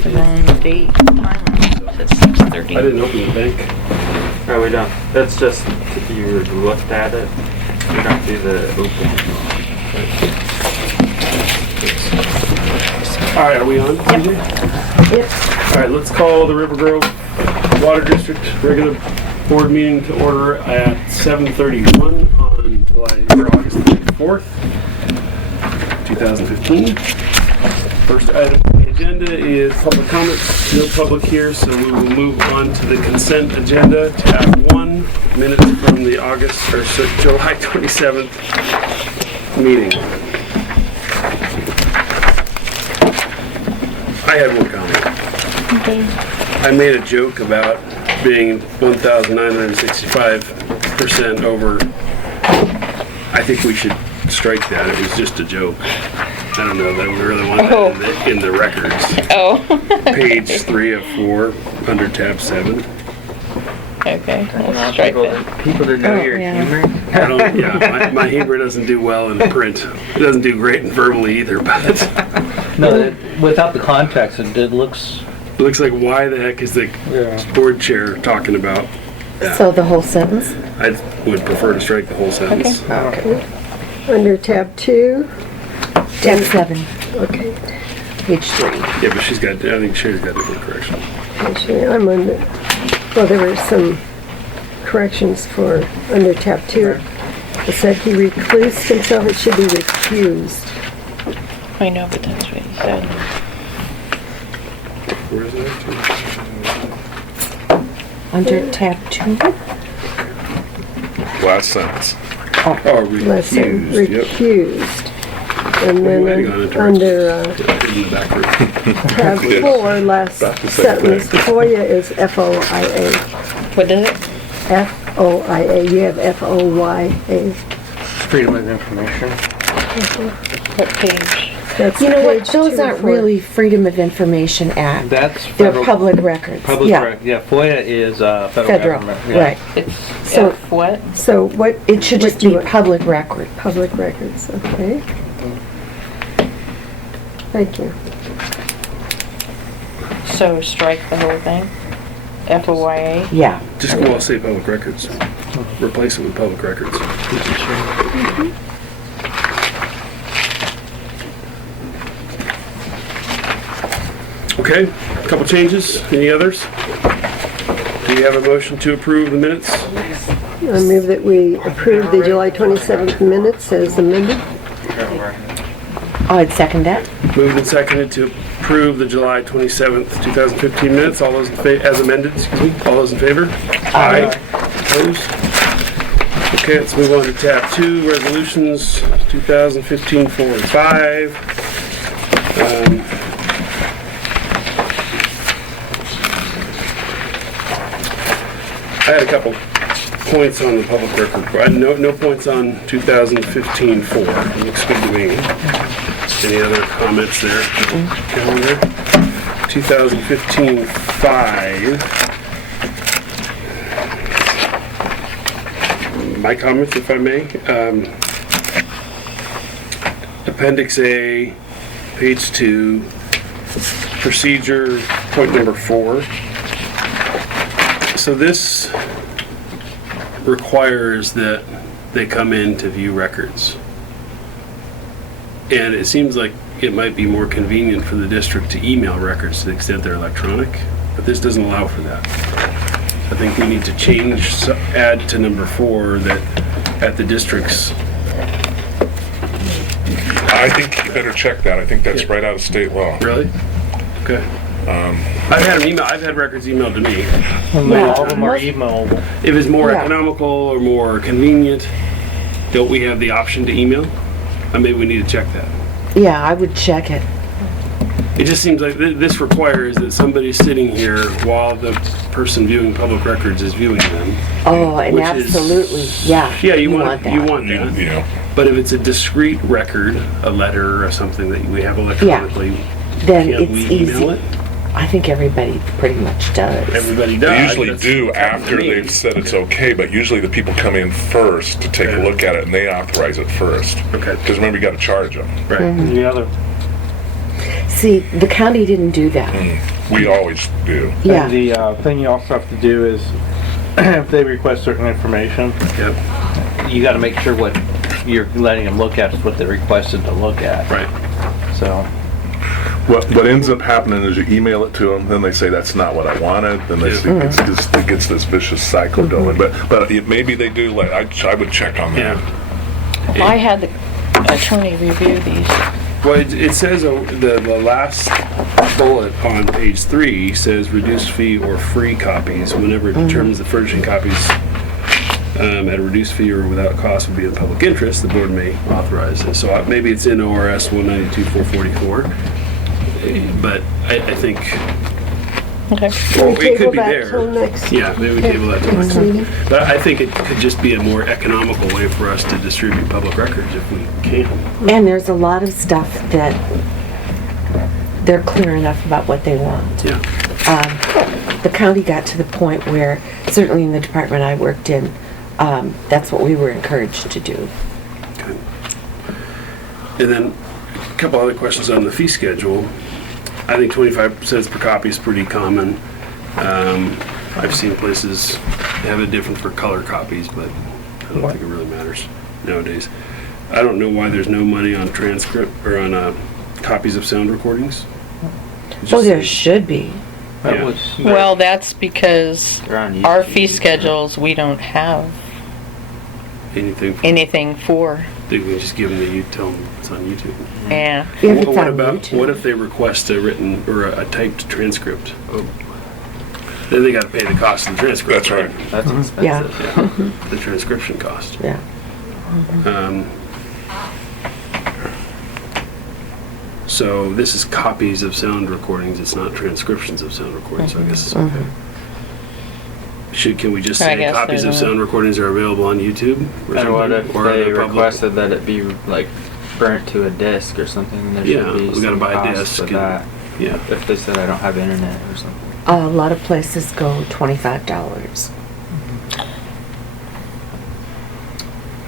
the wrong date, time. It says 6:30. I didn't open the bank. Oh, we don't. That's just if you looked at it. We don't do the open. All right, are we on? Yep. All right, let's call the Rivergrove Water District regular board meeting to order at 7:31 on August 4th, 2015. First item on the agenda is public comments. No public here, so we will move on to the consent agenda. Tab 1, minutes from the July 27th meeting. I had one comment. Okay. I made a joke about being 1,965% over. I think we should strike that. It was just a joke. I don't know that we really want that in the records. Oh. Page 3 of 4 under tab 7. Okay, let's strike it. People to know your humor. My humor doesn't do well in print. It doesn't do great verbally either, but No, without the context, it looks... it looks like why the heck is the board chair talking about? So the whole sentence? I would prefer to strike the whole sentence. Okay. Under tab 2. Tab 7, Okay. page 3. Yeah, but I think Sherry's got different correction. Actually, I'm under, well, there were some corrections for under tab 2. It said he reclused himself. It should be recused. I know, but that's what he said. Where is that? Under tab 2? Last sentence. Oh, Let's say recused. Yep. recused. And What are you then writing on it? under In the back room. tab 4, last About the same sentence, thing. FOIA is FOIA. What is it? FOIA. You have FOYA. Freedom of information. What page? That's You know what, page those 2 aren't of 4. really Freedom of Information Act. That's They're federal... public records. Public Yeah, record. Yeah, FOIA is federal federal, government. Yeah. right. It's So- F what? So what? It should what just do be you- public record. Public records, okay. Thank you. So strike the whole thing? FOIA? Yeah. Just go all say public records. Replace it with public records. Okay, a couple changes. Any others? Do you have a motion to approve the minutes? I move that we approve the July 27th minutes as amended. I'd second that. Moved and seconded to approve the July 27th, 2015 minutes. All those as amended, excuse me. All those in favor? Aye. Opposed? Okay, let's move on to tab 2, resolutions 2015 4 and 5. I had a couple points on the public record. No points on 2015 4. Looks good to me. Any other comments there? Calendar. 2015 5. My comments, if I may. Appendix A, page 2, procedure, point number 4. So this requires that they come in to view records. And it seems like it might be more convenient for the district to email records to the extent they're electronic, but this doesn't allow for that. I think we need to add to number 4 that at the district's. I think you better check that. I think that's right out of state law. Really? Okay. I've had records emailed to me. All of them are emailable. If it's more Yeah. economical or more convenient, don't we have the option to email? Maybe we need to check that. Yeah, I would check it. It just seems like this requires that somebody's sitting here while the person viewing public records is viewing them. Oh, and Which is- absolutely, yeah. Yeah, you want that. you want You that. know, But if it's a discrete record, a letter or something that we have electronically, Then can't it's we easy. email it? I think everybody pretty much does. Everybody does. they usually That's- do to after me. they've said it's okay, but usually the people come in first to take a Yeah. look at it and they authorize it first. Okay. Because remember, you got to charge them. Right. The other... See, the county didn't do that. We always do. Yeah. And the thing you also have to do is, if they request certain information, Yep, you gotta make sure what you're letting them look at is what they requested to look at. right. So, What ends up happening is you email it to them, then they say that's not what I wanted, then they it gets this vicious cycle going. But maybe they do. Like I would check on that. Yeah. I had the attorney review these. Well, it says the last bullet on page 3 says reduced fee or free copies whenever it determines the furnishing copies at a reduced fee or without cost would be in public interest, the board may authorize it. So maybe it's in ORS 192-444, but I think Okay. Can we it could table be that there. till next? Yeah, maybe we table that till next time. But I think it could just be a more economical way for us to distribute public records if we can. And there's a lot of stuff that they're clear enough about what they want. Yeah. The county got to the point where, certainly in the department I worked in, that's what we were encouraged to do. Okay. And then a couple other questions on the fee schedule. I think 25 cents per copy is pretty common. I've seen places have it different for color copies, but I don't think it really matters nowadays. I don't know why there's no money on transcript or on copies of sound recordings. It just Well, there says- should be. that Yeah. was, Well, that's because They're on our YouTube. fee schedules, we don't have anything for. They can just give them tell them it's on YouTube. Yeah. If it's What on about, YouTube. what if they request a written or a typed transcript? Then they gotta pay the cost of the transcript. That's right. That's Yeah. expensive. Yeah, the transcription cost. Yeah. So this is copies of sound recordings, it's not transcriptions of sound recordings, so I guess it's okay. Can we just I say guess copies of there's sound recordings are available on YouTube? Or And what something? if Or are they public? requested that it be like burnt to a disc or something? There Yeah, should be we gotta some buy a cost disc for and- that. Yeah, If they said I don't have internet or something. A lot of places go $25.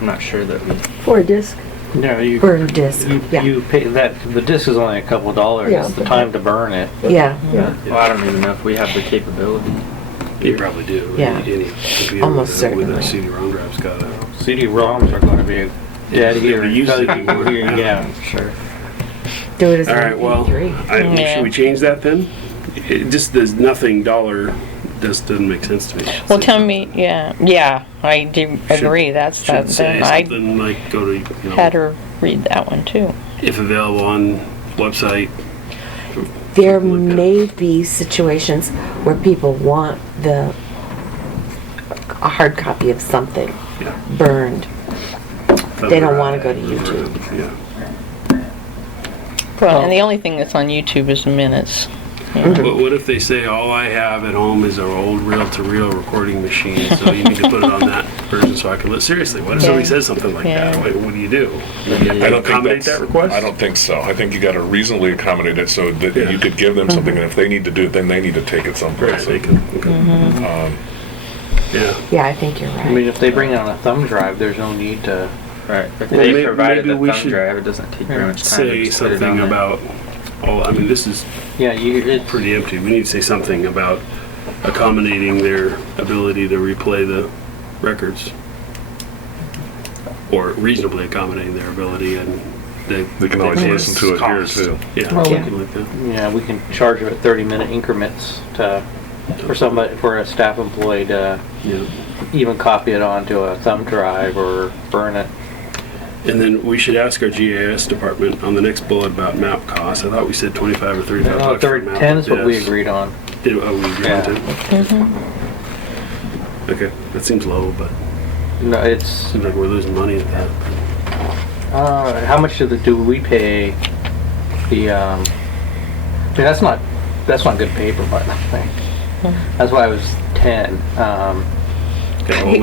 I'm not sure that we. For a disc? no, you, For a disc, yeah. you pay that, the disc is only a couple dollars, Yeah. it's the time to burn it. Yeah, Yeah. Well, I don't even know if we have the capability. you probably do. Yeah. Any computer Almost with a certainly. CD-ROM drive's got a... CD-ROMs are gonna be dead here. They're used anymore. Yeah. Sure. do it as All an right, well, MP3. Yeah. should we change that then? It just, there's nothing dollar, just doesn't make sense to me. Well, tell me, yeah, I do agree, that's Should that, say then I something like, go to, had her read that one too. if available on website. There something like that. may be situations where people want a hard copy of something Yeah. burned. They don't wanna go to YouTube. Yeah. Well, and the only thing that's on YouTube is the minutes. But what if they say, all I have at home is our old reel-to-reel recording machine, so you need to put it on that version so I can listen? Seriously, what if somebody Yeah. says something like Yeah. that? What do you do? I don't think Accommodate that's, that request? I don't think so. I think you gotta reasonably accommodate it so that Yeah. you could give them something, and if they need to do it, then they need to take it Right, someplace. they can, okay. Yeah. Yeah, I think you're I mean, right. if they bring it on a thumb drive, there's no need to, Right. If Well, they maybe- provided maybe the we thumb should drive, it doesn't take very much time. to Say just put it on something there. about, I mean, this is yeah, it's pretty empty. We need to say something about accommodating their ability to replay the records. Or reasonably accommodating their ability and They can always pay listen us to it here, cost. too. Yeah, Well, something like that. yeah, we can charge them at 30-minute increments for somebody, for a staff employee to Yeah. even copy it onto a thumb drive or burn it. And then we should ask our GIS department on the next bullet about map costs. I thought we said 25 or 35 No, bucks for a map. 10 is what we Yes. agreed on. We agreed Yeah. on 10? Okay, that seems low, but No, it's, seems like we're losing money at that. how much do we pay the, I mean, that's not good paper, by the way. That's why it was 10.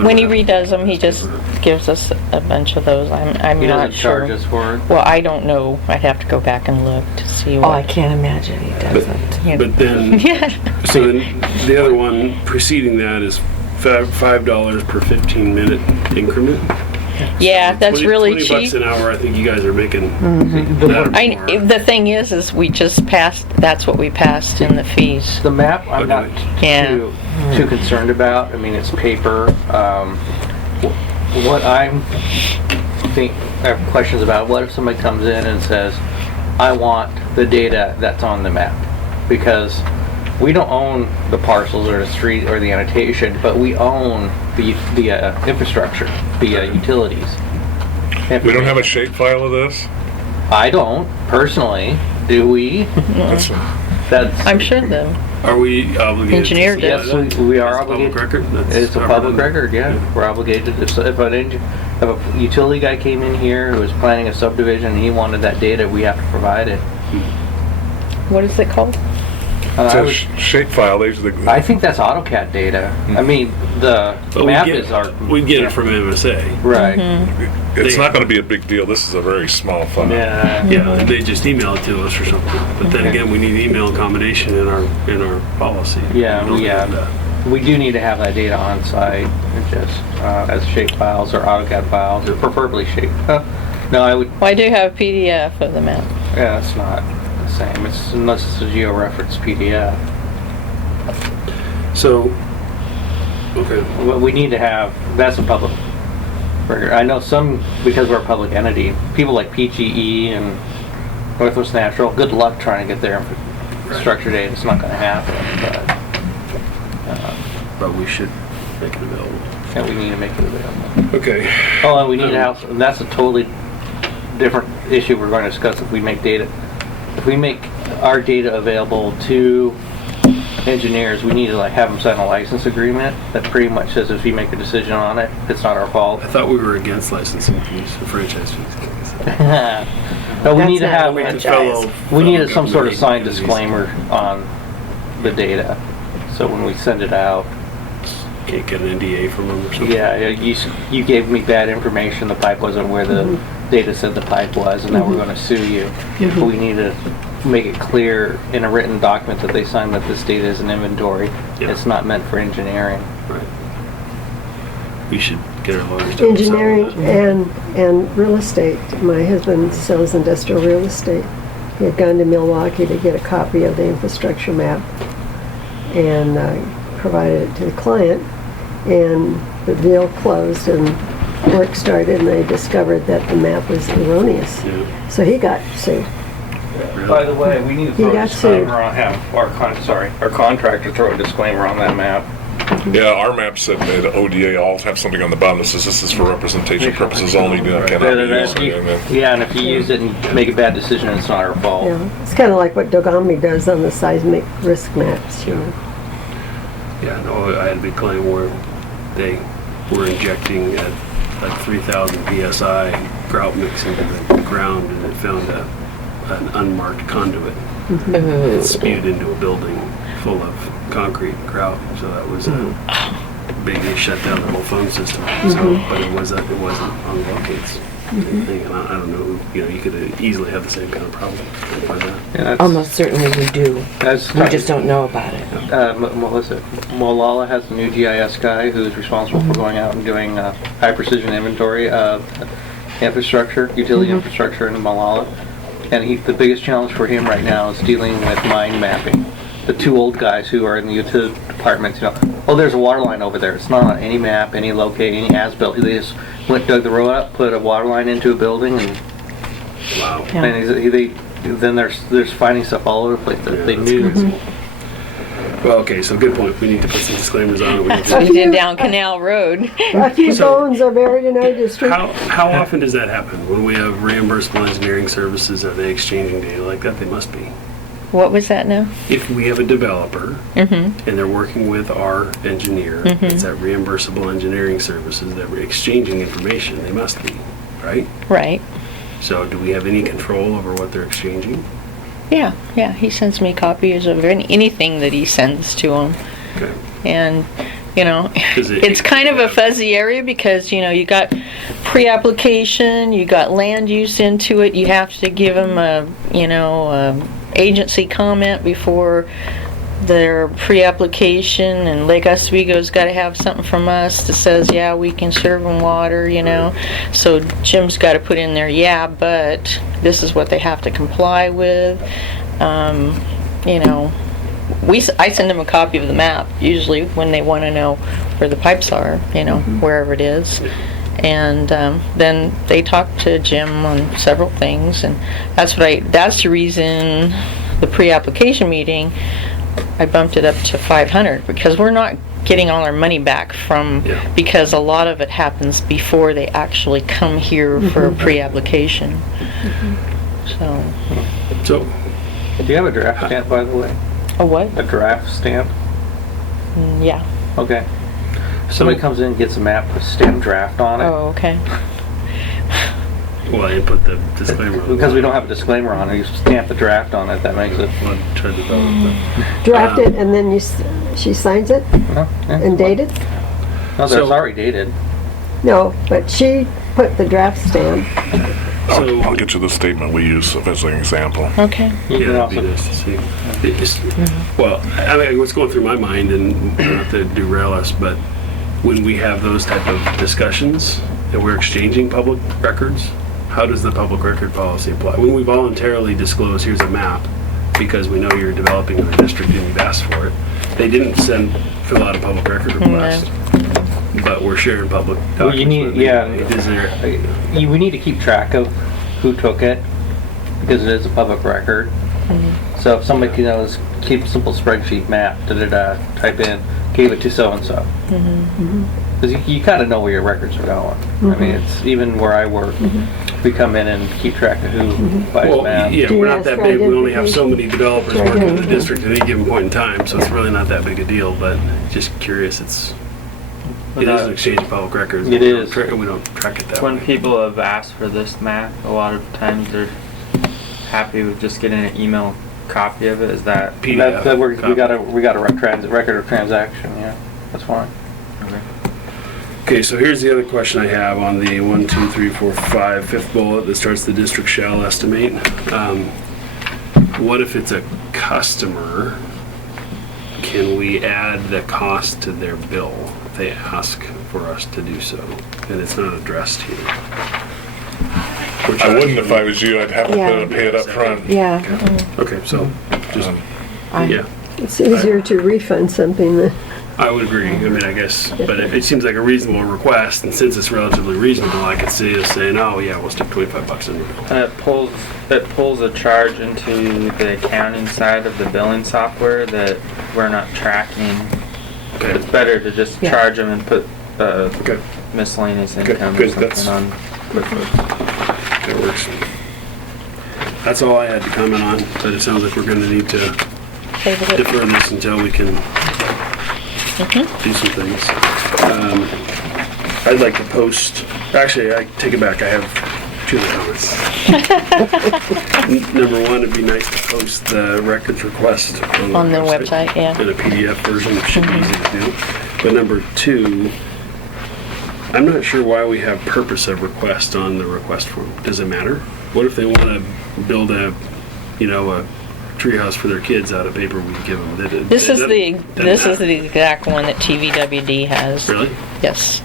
When he redoes them, he just gives us a bunch of those, I'm He not doesn't sure. charge us for it. Well, I don't know, I'd have to go back and look to see Oh, I what. can't imagine he doesn't. Yeah. But then, Yeah. so then the other one preceding that is $5 per 15-minute increment. Yeah, that's 20 really 20 cheap. bucks an hour, I think you guys are making The- that or I, more. the thing is we just passed, that's what we passed in the fees. The map, I'm not Yeah. too concerned about. I mean, it's paper. What I'm I have questions about, what if somebody comes in and says, I want the data that's on the map? Because we don't own the parcels or the street or the annotation, but we own the infrastructure, the utilities. We don't have a shape file of this? I don't, personally. Do we? That's, That's, I'm sure though. Are we obligated? Engineer to does. supply that? Yes, we are As a public obligated. record? That's It's a covered public in- record, yeah. We're obligated. If a utility guy came in here who was planning a subdivision and he wanted that data, we have to provide it. What is it called? I it's a would- shape file. These are the. I think that's AutoCAD data. I mean, the But map we is our. get it from MSA. Right. It's not going to be a big deal. This is a very small file. Yeah. Yeah, they just email it to us or something. But then again, we need email accommodation in our policy. Yeah, We don't yeah. have that. We do need to have that data on site, and just as shape files or AutoCAD files, or preferably shape. No, I would. Well, I do have a PDF of the map. Yeah, it's not the same. It's unless it's a geo-reference PDF. So, okay. What we need to have, that's a public record. I know some, because we're a public entity, people like PGE and Northwest Natural, good luck trying to get their infrastructure data. It's not going to happen, But we should make it available. but we need to make it available. Okay. Oh, and we need to have, and that's a totally different issue we're going to discuss if we make data. If we make our data available to engineers, we need to like have them sign a license agreement that pretty much says if we make a decision on it, it's not our fault. I thought we were against licensing fees or franchise fees. But we That's need to not have, a Make the franchise. we need fellow some sort of government signed agencies. disclaimer on the data. So when we send it out, Can't get an NDA from them or something. yeah, you gave me bad information, the pipe wasn't where the data said the pipe was, and now we're gonna sue you. But we need to make it clear in a written document that they sign that this data is an inventory. Yeah. It's not meant for engineering. Right. We should get our lawyers to. Engineering and real estate. My husband sells industrial real estate. He had gone to Milwaukee to get a copy of the infrastructure map and provided it to the client. And the deal closed and work started, and they discovered that the map was erroneous. Yeah. So he got sued. By the way, we need to He throw a got disclaimer on him, our contractor throw a disclaimer on that map. Yeah, our map said that ODA all have something on the bottom that says this is for representation purposes only. Cannot be used. Yeah, and if you use it and make a bad decision, it's not our fault. Yeah. It's kind of like what Dogami does on the seismic risk maps, you know. Yeah, no, I had a big claim where they were injecting at like 3,000 PSI grout mix into the ground, and it found an unmarked conduit. It spewed into a building full of concrete grout, so that was a big, they shut down the whole phone system. So, but it wasn't on the locates. Thing. And I don't know, you could easily have the same kind of problem. Find that. Yeah, that's- Almost certainly we do. that's We just don't know about it. what was it? Molalla has a new GIS guy who's responsible for going out and doing high precision inventory of infrastructure, utility infrastructure in Molalla. And the biggest challenge for him right now is dealing with mind mapping. The two old guys who are in the utility departments, oh, there's a water line over there. It's not on any map, any locate, any as-built. They just dug the road up, put a water line into a building, and Wow. Yeah. then there's finding stuff all over the place that they that's knew. crazy. Well, okay, so good point. We need to put some disclaimers on it. We need So to- we did down Canal Road. A few So- bones are buried in our district. How often does that happen? When we have reimbursable engineering services, are they exchanging data like that? They must be. What was that now? If we have a developer Mm-hmm. and they're working with our engineer, it's at reimbursable engineering services that we're exchanging information, they must be, right? Right. So do we have any control over what they're exchanging? Yeah, he sends me copies of anything that he sends to him. Okay. And, Does it- it's kind of a fuzzy area because, you got pre-application, you got land use into it, you have to give them a agency comment before their pre-application, and Lake Oswego's got to have something from us that says, yeah, we can serve them water, you know. So Jim's got to put in there, yeah, but this is what they have to comply with. You know, I send them a copy of the map usually when they want to know where the pipes are, you know, wherever it is. And then they talk to Jim on several things, and that's the reason the pre-application meeting, I bumped it up to 500, because we're not getting all our money back from, because a lot of it happens before they actually come here for a pre-application. So, Do you have a draft stamp, by the way? A what? A draft stamp? Yeah. Okay. Somebody comes in and gets a map with stamp draft on it. Oh, okay. well, you put the disclaimer on Because we don't have a disclaimer on it, you stamp the draft on it, that makes it. Well, try to develop Draft it, and then she signs it and date it? No, that's So- already dated. No, but she put the draft stamp. So, I'll get you the statement we use as an example. Okay. You can yeah, it'd be also- nice to see. It just, well, I mean, what's going through my mind, and not to derail us, but when we have those type of discussions and we're exchanging public records, how does the public record policy apply? When we voluntarily disclose, here's a map, because we know you're developing in the district and you've asked for it. They didn't fill out a public record request, but we're sharing public documents. Well, you need, with yeah, anybody. Is there, we need to keep track of who took it, because it is a public record. So if somebody can, keep a simple spreadsheet map, type in, gave it to so-and-so. Because you kind of know where your records are going. I mean, it's even where I work, we come in and keep track of who buys well, maps. yeah, Do you we're not ask that for big. We only have so many developers Sure. working in the district at any given point in time, so it's really not that big a deal, but just curious, it is an exchange of public records. It is. We don't track it that When way. people have asked for this map, a lot of times they're happy with just getting an email copy of it. Is that PDF. We got a record of transaction, yeah, that's fine. okay? Okay, so here's the other question I have on the 1, 2, 3, 4, 5, fifth bullet that starts the district shall estimate. What if it's a customer? Can we add the cost to their bill if they ask for us to do so? And it's not addressed here. I wouldn't if I was you. I'd have to pay it up front. Yeah. Okay, so just, I- yeah. It's easier to refund something than, I would agree. I mean, I guess, but it seems like a reasonable request, and since it's relatively reasonable, I could see us saying, "Oh, yeah, we'll stick $25 in the bill." And it pulls a charge into the accounting side of the billing software that we're not tracking. Okay. It's better to just Yeah. charge them and put Okay, miscellaneous Good, income good, or something that's- on QuickBooks. that works. That's all I had to comment on, but it sounds like we're going to need to Table it. defer this until we can do some things. I'd like to post. Actually, I take it back. I have two other comments. Number one, it'd be nice to post the records request On the website, yeah. in a PDF version. It should be easy to do. But number two, I'm not sure why we have purpose of request on the request form. Does it matter? What if they want to build a treehouse for their kids out of paper we give them? This is the matter. exact one that TVWD has. Really? Yes.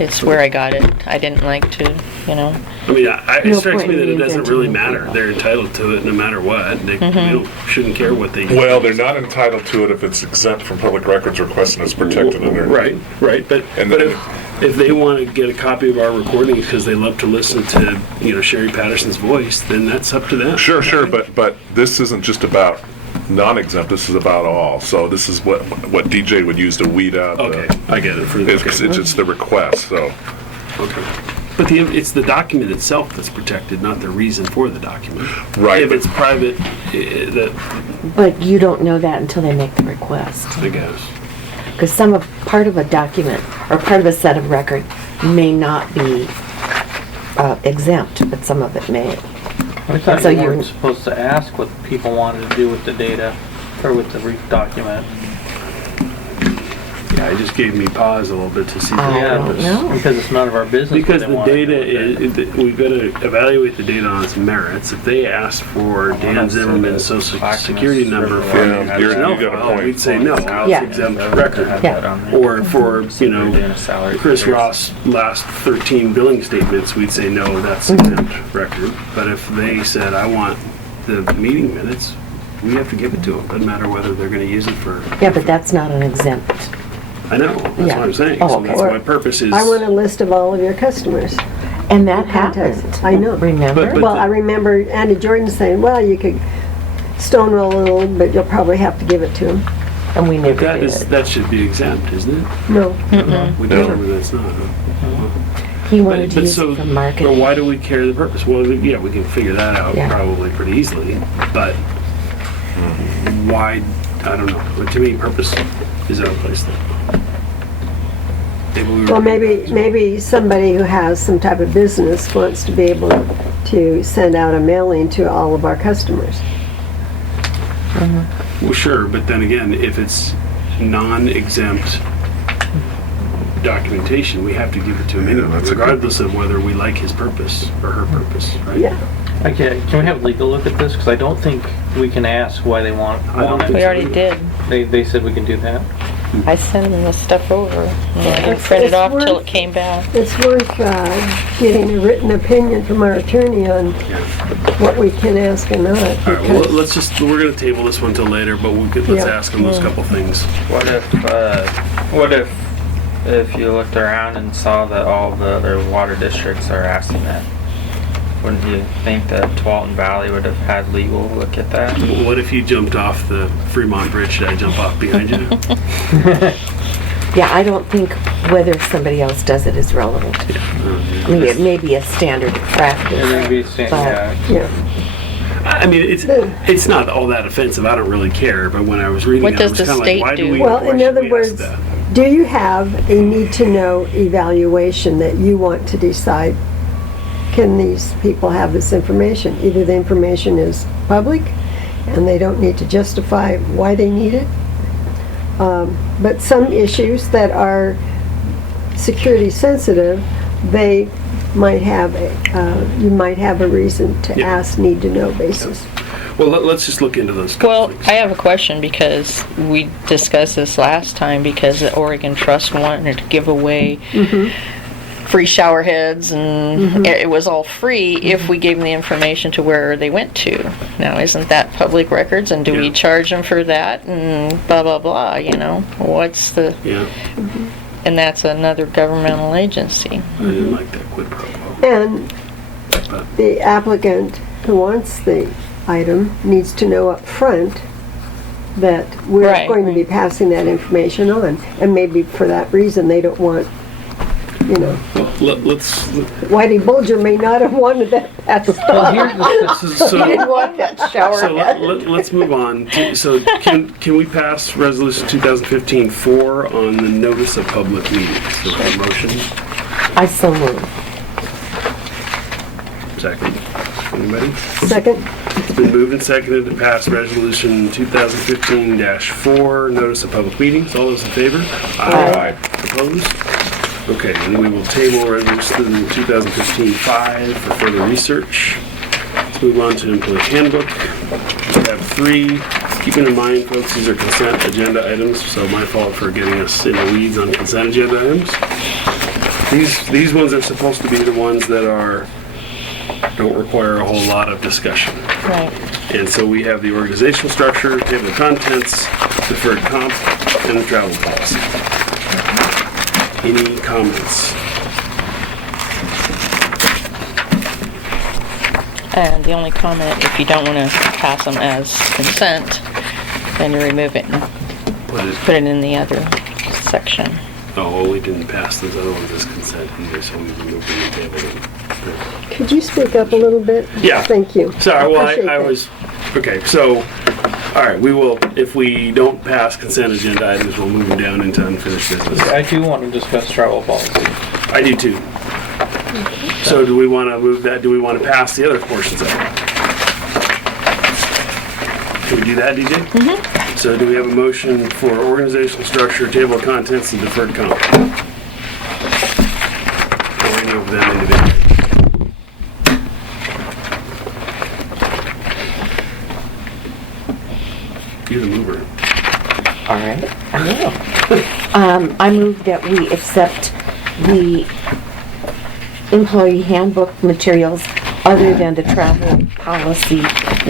It's where I got it. I didn't like to, I mean, it No strikes point me that in it doesn't reinventing really the matter. They're entitled to it no matter what. We shouldn't care what they. Well, they're not entitled to it if it's exempt from public records request and it's protected under. Right. But And but then- if they want to get a copy of our recording because they love to listen to Sherry Patterson's voice, then that's up to them. Sure, but this isn't just about non-exempt. This is about all. So this is what DJ would use to weed out. Okay, I get it. It's the request. So Okay. But it's the document itself that's protected, not the reason for the document. Right, If but- it's private, But you don't know that until they make the request. I guess. Because part of a document or part of a set of record may not be exempt, but some of it may. I thought So you you- weren't supposed to ask what people wanted to do with the data or with the document. Yeah, it just gave me pause a little bit to see. I Yeah, don't know. because it's none of our business. Because what they the want. data, we've got to evaluate the data on its merits. If they asked for Dan Zimmerman's social security number for Yeah, you're- personnel you got a file, point. we'd say no, Yeah. it's exempt record. Yeah. Or for, Chris Ross. Ross' last 13 billing statements, we'd say no, that's exempt record. But if they said, I want the meeting minutes, we have to give it to them. Doesn't matter whether they're going to use it for. Yeah, but that's not an exempt. I know, that's Yeah. what I'm saying. Oh, So okay. that's my purpose is. I want a list of all of your customers. And that Context. happened. I know. Remember? But Well, I remember Andy Jordan saying, well, you could stonewall a little, but you'll probably have to give it to him. And we never That did. is, that should be exempt, isn't it? No. We determined that's not. Huh? He wanted to But use so, it for but marketing. why do we care the purpose? Well, yeah, we can figure that out Yeah. probably pretty easily, but why, I don't know. But to me, purpose is out of place there. Well, maybe somebody who has some type of business wants to be able to send out a mailing to all of our customers. Well, sure, but then again, if it's non-exempt documentation, we have to give it to him anyway, that's a good regardless of whether we like his purpose or her purpose, right? Yeah. Okay, can we have legal look at this? Because I don't think we can ask why they want I don't it. think We already did. They said we can do that. I sent them the stuff over. And I didn't It's- print it it's off till worth- it came back. It's worth getting a written opinion from our attorney on what we can ask and not. All right, well, because- let's just, we're gonna table this one till later, but let's Yeah. ask him those couple things. What if you looked around and saw that all the other water districts are asking that? Wouldn't you think that Tualatin Valley would have had legal look at that? What if you jumped off the Fremont Bridge? Should I jump off behind you? Yeah, I don't think whether somebody else does it is relevant. I mean, it may be a standard practice. And then be saying, But- yeah. Yeah. I mean, it's not all that offensive. I don't really care. But when I was reading What it, I does was the kind of state like, why do do? we? Well, why in should other we ask words, that? do you have a need-to-know evaluation that you want to decide, can these people have this information? Either the information is public and they don't need to justify why they need it. But some issues that are security sensitive, they might have, you might have a reason to Yeah. ask need-to-know basis. Well, let's just look into those. Couple Well, things. I have a question because we discussed this last time because the Oregon Trust wanted to give away free shower heads and it was all free if we gave them the information to where they went to. Now, isn't that public records and do we Yeah. charge them for that and blah, blah, blah, you know? What's the, Yeah, and that's another governmental agency. I didn't like that quid pro quo. And But the applicant who wants the item needs to know up front that we're Right. going to be passing that information on. And maybe for that reason, they don't want, you know, let's. Whitey Bulger may not have wanted that passed Well, on. here's the, So, He didn't want that shower so head. let's move on. So can we pass Resolution 2015-4 on the notice of public meetings? So a motion, I so move. second. Anybody? Second, It's been moved and seconded to pass Resolution 2015-4, notice of public meetings. All those in favor? Aye. Opposed? Okay, and we will table Resolution 2015-5 for further research. Let's move on to employee handbook. We have 3. Keeping in mind, folks, these are consent agenda items, so my fault for getting us in the weeds on consent agenda items. These ones are supposed to be the ones that don't require a whole lot of discussion. Right. And so we have the organizational structure, table of contents, deferred comp, and the travel policy. Any comments? And the only comment, if you don't want to pass them as consent, then you remove it and What is, put it in the other section. oh, well, we didn't pass those other ones as consent either, so we removed them and tabled them. could you speak up a little bit? Yeah. Thank you. Sorry, well, Appreciate I that. was, okay, so, all right, we will, if we don't pass consent agenda items, we'll move them down into unfinished business. I do want to discuss travel policy. I do too. So do we want to move that, do we want to pass the other portions of it? Can we do that, DJ? Mm-hmm. So do we have a motion for organizational structure, table of contents, and deferred comp? Or any of them individually? You're the mover. All right, I will. I move that we accept the employee handbook materials other than the travel policy,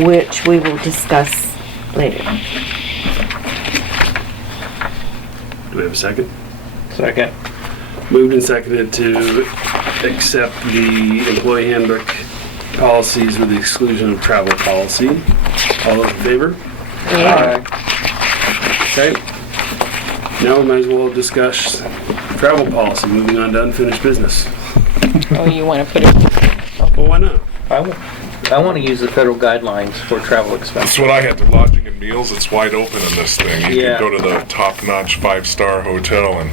which we will discuss later. Do we have a second? Second. Moved and seconded to accept the employee handbook policies with the exclusion of travel policy. All those in favor? Okay. Now we might as well discuss travel policy, moving on to unfinished business. Oh, you want to put it? Well, why not? I want to use the federal guidelines for travel That's expenses. what I had to lodging and meals. It's wide open in this thing. You Yeah. can go to the top-notch 5-star hotel, and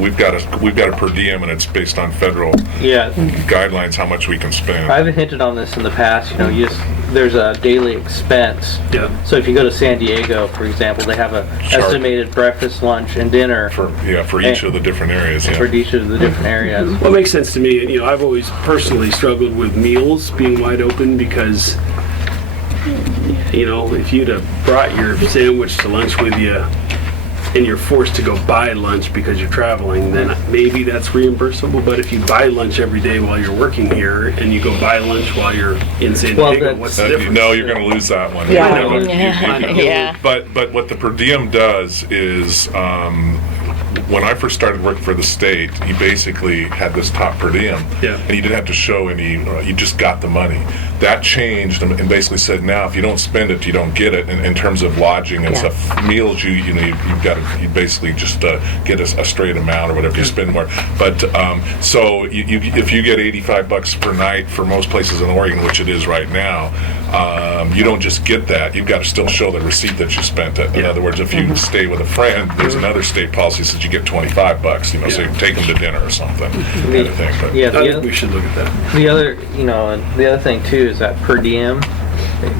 we've got a per diem, and it's based on federal Yeah, guidelines how much we can spend. I've hinted on this in the past, there's a daily expense. Yeah. So if you go to San Diego, for example, they have a Sure. estimated breakfast, lunch, and dinner for each of the different areas. for each of the different areas. Well, it makes sense to me. You know, I've always personally struggled with meals being wide open because, you know, if you'd have brought your sandwich to lunch with you and you're forced to go buy lunch because you're traveling, then maybe that's reimbursable. But if you buy lunch every day while you're working here and you go buy lunch while you're in San Well, Diego, that's- what's the difference? No, you're going to lose that one. Yeah. You know, Yeah. But what the per diem does is, when I first started working for the state, you basically had this top per diem, Yeah. and you didn't have to show any. You just got the money. That changed and basically said now if you don't spend it, you don't get it. In terms of lodging and Yeah. stuff, meals you've got to basically just get a straight amount or whatever. You spend more, but so if you get $85 per night for most places in Oregon, which it is right now, you don't just get that. You've got to still show the receipt that you spent it. In Yeah. other words, if you stay with a friend, there's another state policy that says you get $25. So you can take them to dinner or something. Kind of thing. But Yeah, I think we should look at that. the other, and the other thing too is that per diem,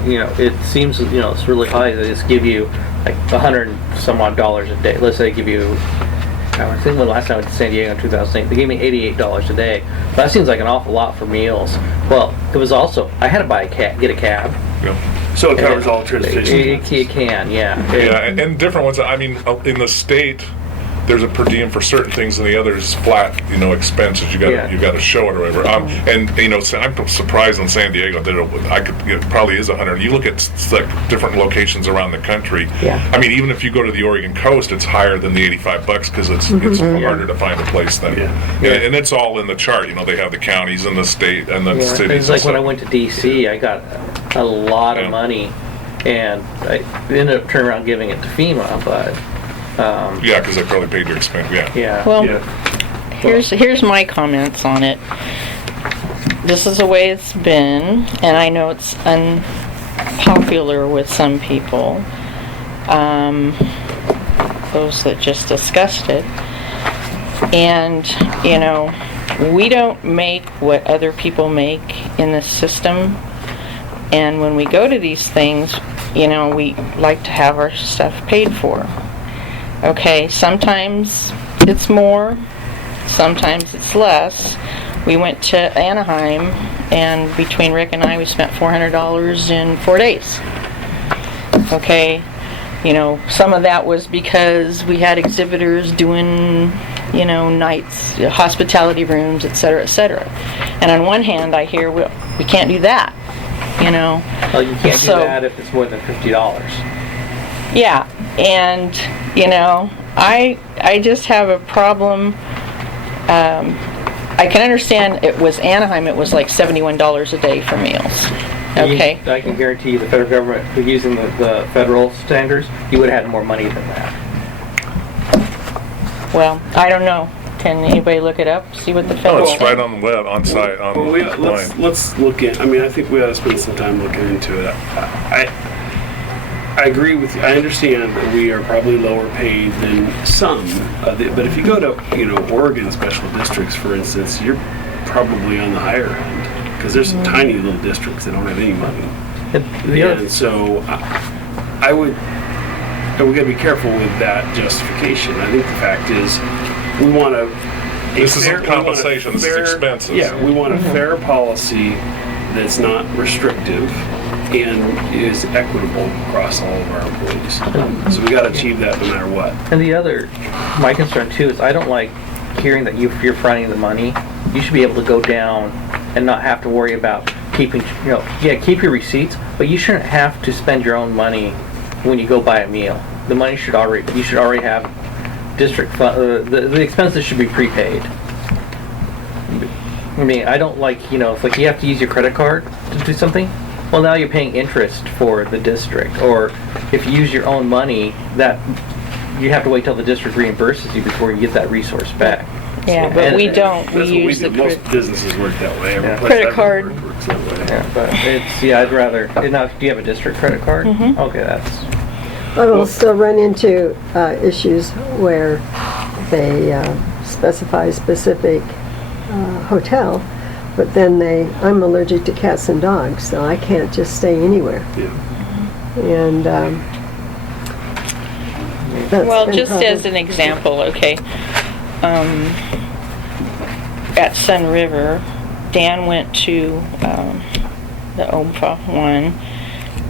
it seems, it's really high. They just give you like $100 and some odd a day. Let's say they give you, I think when last time I went to San Diego in 2008, they gave me $88 a day. That seems like an awful lot for meals. Well, it was also, I had to get a cab. So it covers all transportation. It can, yeah. yeah, and different ones. I mean, in the state, there's a per diem for certain things, and the others flat, expenses. You got to show it or whatever. And so I'm surprised in San Diego that it probably is 100. You look at like different locations around the country. Yeah. I mean, even if you go to the Oregon coast, it's higher than the $85 because it's harder to find a place than. Yeah. And it's all in the chart. They have the counties and the state and the cities. It's like and when I stuff. went to DC, I got a lot of money, and I ended up turning around giving it to FEMA, but. Yeah, because they probably paid your expense. Yeah. Well, Yeah. here's my comments on it. This is the way it's been, and I know it's unpopular with some people, those that just discussed it. And, we don't make what other people make in this system. And when we go to these things, we like to have our stuff paid for. Okay, sometimes it's more, sometimes it's less. We went to Anaheim, and between Rick and I, we spent $400 in 4 days. Okay, some of that was because we had exhibitors doing, nights, hospitality rooms, etc., etc. And on one hand, I hear, well, we can't do that, Well, you can't do that if it's more than $50. Yeah, and I just have a problem. I can understand it was Anaheim. It was like $71 a day for meals. Okay. I can guarantee you the federal government, using the federal standards, you would have had more money than that. Well, I don't know. Can anybody look it up? See what the Oh, federal. it's right on the web, on site, online. Let's look at. I mean, I think we ought to spend some time looking into it. I agree with you. I understand that we are probably lower paid than some, but if you go to Oregon special districts, for instance, you're probably on the higher end because there's some tiny little districts that don't have any money. And the other, And so and we gotta be careful with that justification. I think the fact is, we want to. This isn't compensation, this is expenses. Yeah, we want a fair policy that's not restrictive and is equitable across all of our employees. So we gotta achieve that no matter what. And the other, my concern too is I don't like hearing that you're fronting the money. You should be able to go down and not have to worry about keeping, keep your receipts, but you shouldn't have to spend your own money when you go buy a meal. The money you should already have district fund, the expenses should be prepaid. I mean, I don't like, it's like you have to use your credit card to do something. Well, now you're paying interest for the district, or if you use your own money, that you have to wait till the district reimburses you before you get that resource back. Yeah, but we don't. That's We what use we the do. Most businesses work that way. Every place Credit I've card. worked works that way. Yeah, but I'd rather. Now, do you have a district credit card? Mm-hmm. Okay, that's. But we'll still run into issues where they specify specific hotel, but then I'm allergic to cats and dogs, so I can't just stay anywhere. Yeah. And that's Well, been just problem. as an example, okay, at Sun River, Dan went to the OMFA one,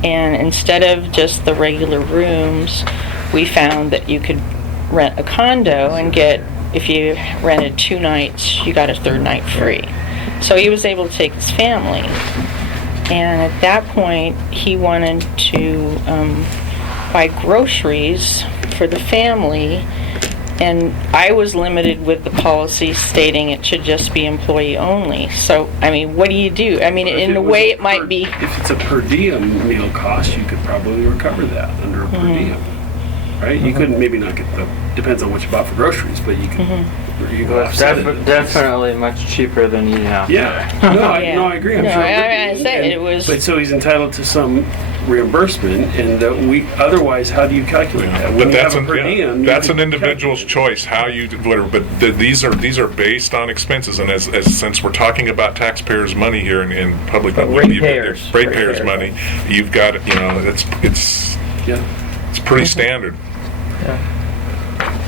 and instead of just the regular rooms, we found that you could rent a condo and if you rented 2 nights, you got a 3rd night free. So he was able to take his family. And at that point, he wanted to buy groceries for the family, and I was limited with the policy stating it should just be employee only. So, I mean, what do you do? I mean, in a way, it might be... If it's a per diem meal cost, you could probably recover that under a per diem, right? You couldn't, maybe not get depends on what you bought for groceries, but you can, you can offset it. Definitely much cheaper than eating out. Yeah, no, I agree. I'm No, sure. I said it was... But so he's entitled to some reimbursement, and how do you calculate that? When But you that's have a per diem, you that's can an individual's calculate choice how you whatever. But these are based on expenses, and as since we're talking about taxpayers' money here in public, Ratepayers. ratepayers' money, you've got it's pretty standard.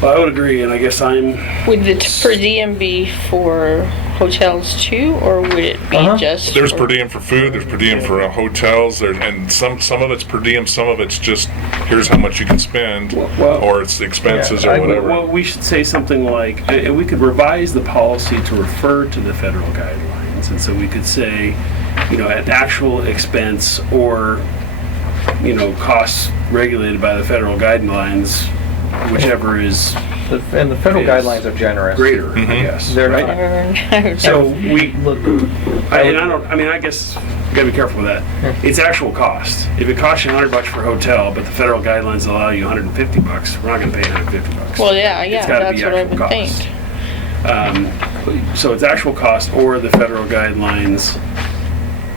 Well, I would agree, and I guess Would the per diem be for hotels too, or would it be just... There's for- per diem for food. There's per diem for hotels. And some of it's per diem. Some of it's just here's how much you can spend, Well, or it's expenses or whatever. Well, we should say something like, and we could revise the policy to refer to the federal guidelines, and so we could say, at actual expense or, costs regulated by the federal guidelines, whichever is And the federal Is guidelines are generous. greater, I guess. They're right? not. So we, Look, I guess you gotta be careful with that. It's actual cost. If it costs you $100 for a hotel, but the federal guidelines allow you $150, we're not gonna pay $150. Well, It's gotta that's be what I actual would cost. think. So it's actual cost or the federal guidelines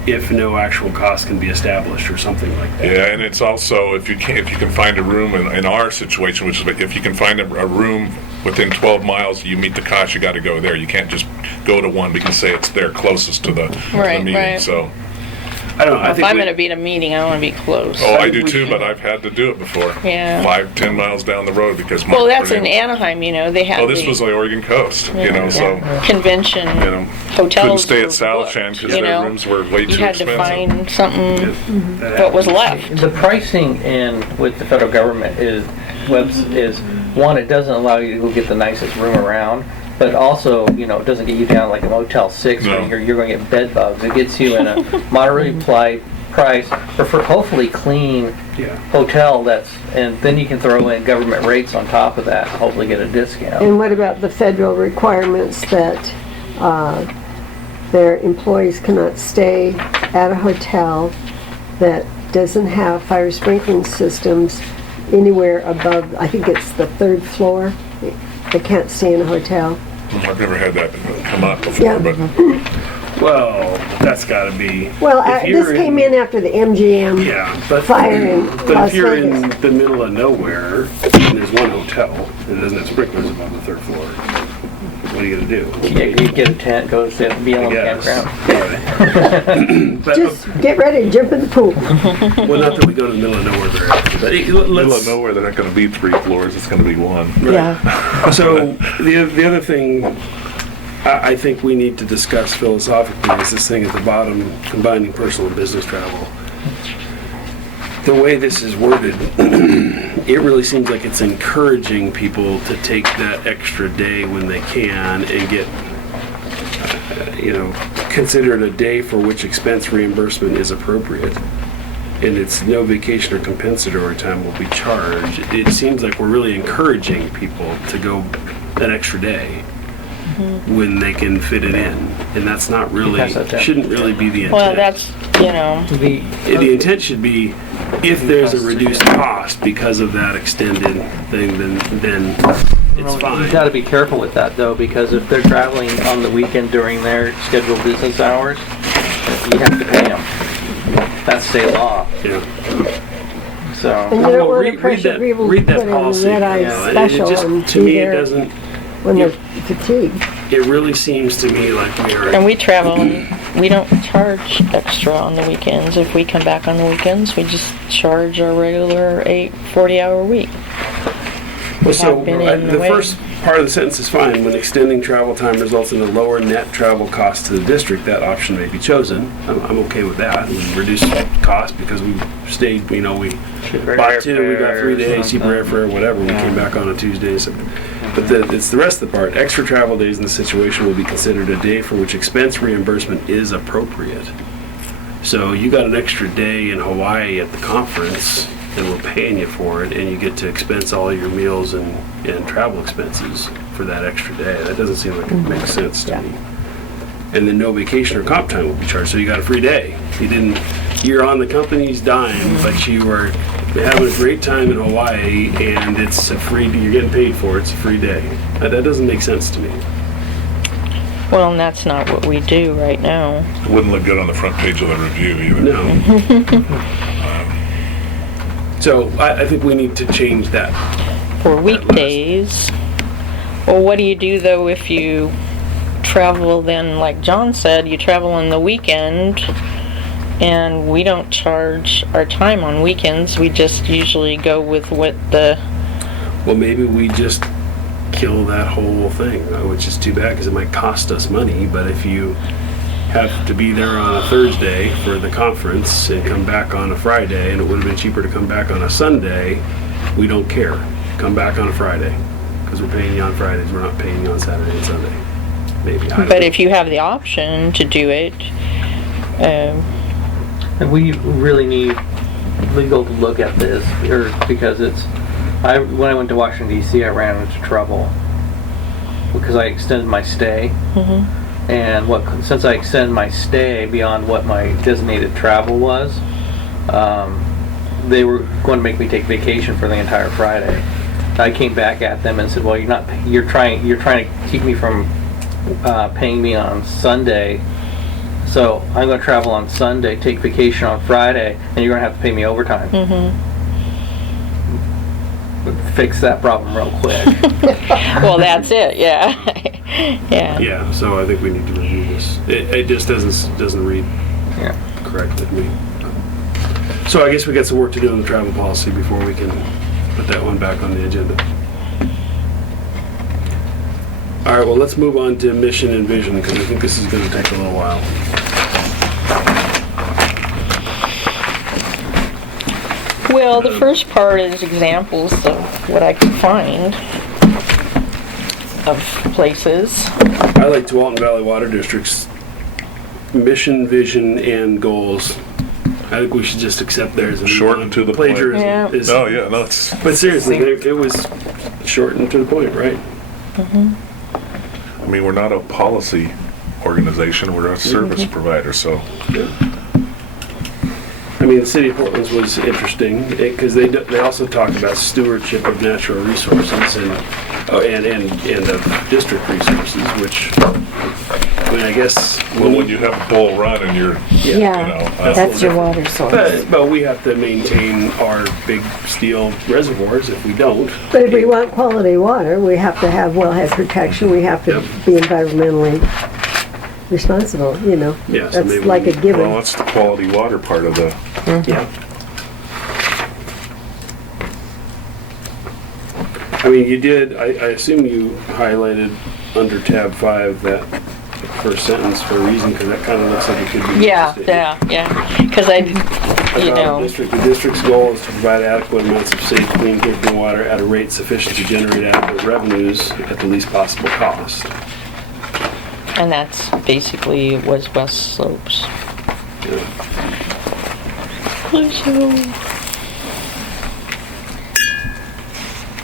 if no actual cost can be established or something like that. Yeah, and it's also if you can find a room in our situation, which is if you can find a room within 12 miles, you meet the cost. You got to go there. You can't just go to one because say it's there closest to the meeting. Right. So. I don't know. I If think I'm going to be at a meeting, I want to be close. Oh, I do too, but I've had to do it before. Yeah. 5-10 miles down the road because. Well, that's in Anaheim, they have Oh, this was the Oregon coast, so. convention hotels. Couldn't stay were at South booked, Shan because their rooms were way You too had to expensive. find something what was left. the pricing with the federal government is one, it doesn't allow you to go get the nicest room around, but also, it doesn't get you down like a Motel 6 No. where you're going to get bed bugs. It gets you in a moderately price for hopefully clean hotel and then you can throw in government rates on top of that and hopefully get a discount. And what about the federal requirements that their employees cannot stay at a hotel that doesn't have fire sprinkling systems anywhere above, I think it's the 3rd floor? They can't stay in a hotel. I've never had that come up before, Yeah. but Well, that's got to be. Well, if this you're came in after the MGM Yeah, but fire in but Las if you're in Vegas. the middle of nowhere and there's one hotel and it doesn't have sprinklers above the 3rd floor, what are you gonna do? Yeah, you get a tent, go to the BLM Yes. campground. But, Just get ready and jump in the pool. well, not that we go to the middle of nowhere very often, but Middle of let's, nowhere, they're not gonna be 3 floors, it's gonna be 1. Yeah, so the other thing I think we need to discuss philosophically is this thing at the bottom, combining personal and business travel. The way this is worded, it really seems like it's encouraging people to take that extra day when they can and get, considered a day for which expense reimbursement is appropriate. And it's no vacation or compensatory time will be charged. It seems like we're really encouraging people to go an extra day when they can fit it in. And that's not really, Pass that down. shouldn't really be the intent. Well, that's, The intent should be, if there's a reduced cost because of that extended thing, then it's You fine. gotta be careful with that though, because if they're traveling on the weekend during their scheduled business hours, you have to pay them. That's state law, Yeah. And so. you Well, don't want read to pressure people to read put that in policy. red eye It special just, and to be me, it there doesn't, when they're fatigued. it really seems to me like we and are, we travel and we don't charge extra on the weekends. If we come back on the weekends, we just charge our regular 40-hour week. well, so have been in the the way. first part of the sentence is fine. When extending travel time results in a lower net travel cost to the district, that option may be chosen. I'm okay with that. And reduce cost because we stayed, we bought 2, we got 3 days, cheaper airfare, whatever. We came back on a Tuesday. So. But it's the rest of the part. Extra travel days in the situation will be considered a day for which expense reimbursement is appropriate. So you got an extra day in Hawaii at the conference, and we're paying you for it, and you get to expense all your meals and travel expenses for that extra day. That doesn't seem like it makes sense to me. And then no vacation or comp time will be charged, so you got a free day. You're on the company's dime, but you were having a great time in Hawaii, and it's a free, you're getting paid for it, it's a free day. That doesn't make sense to me. Well, and that's not what we do right now. It wouldn't look good on the front page of the review either. No. So I think we need to change that. For weekdays. Well, what do you do though if you travel then, like John said, you travel on the weekend and we don't charge our time on weekends. We just usually go with what the... Well, maybe we just kill that whole thing, which is too bad because it might cost us money. But if you have to be there on a Thursday for the conference and come back on a Friday, and it would have been cheaper to come back on a Sunday, we don't care. Come back on a Friday because we're paying you on Fridays. We're not paying you on Saturday and Sunday. Maybe. I don't But know. if you have the option to do it, And we really need legal to look at this, because when I went to Washington DC, I ran into trouble because I extended my stay. And since I extended my stay beyond what my designated travel was, they were going to make me take vacation for the entire Friday. I came back at them and said, "Well, you're trying to keep me from paying me on Sunday. So I'm going to travel on Sunday, take vacation on Friday, and you're going to have to pay me overtime." Fix that problem real quick. well, that's it, yeah. Yeah. Yeah, so I think we need to review this. It just doesn't read Yeah. correctly to me. So I guess we got some work to do on the travel policy before we can put that one back on the agenda. All right, well, let's move on to mission and vision because I think this is going to take a little while. Well, the first part is examples of what I can find of places. I like Tualatin Valley Water District's mission, vision, and goals. I think we should just accept theirs. And Short and to the point. plagiarism Yeah. is. Oh, yeah, no, it's, But seriously, it was short and to the point, right? I mean, we're not a policy organization, we're a service provider, so. I mean, the city of Portland's was interesting because they also talk about stewardship of natural resources and of district resources, which I mean, I guess. Well, when you have a bull run and you're, Yeah, that's your water source. But we have to maintain our big steel reservoirs. If we don't, But if we want quality water, we have to have wellhead protection, we have to Yep. be environmentally responsible, you know? Yeah, so maybe That's like a well, given. that's the quality water part of the, yeah. I mean, you did, I assume you highlighted under tab 5 that first sentence for a reason, because that kind of looks like it could be. Yeah, interesting. yeah. Because I, you know, The district's goal is to provide adequate amounts of safe, clean drinking water at a rate sufficient to generate adequate revenues at the least possible cost. and that's basically was West Slopes. Yeah.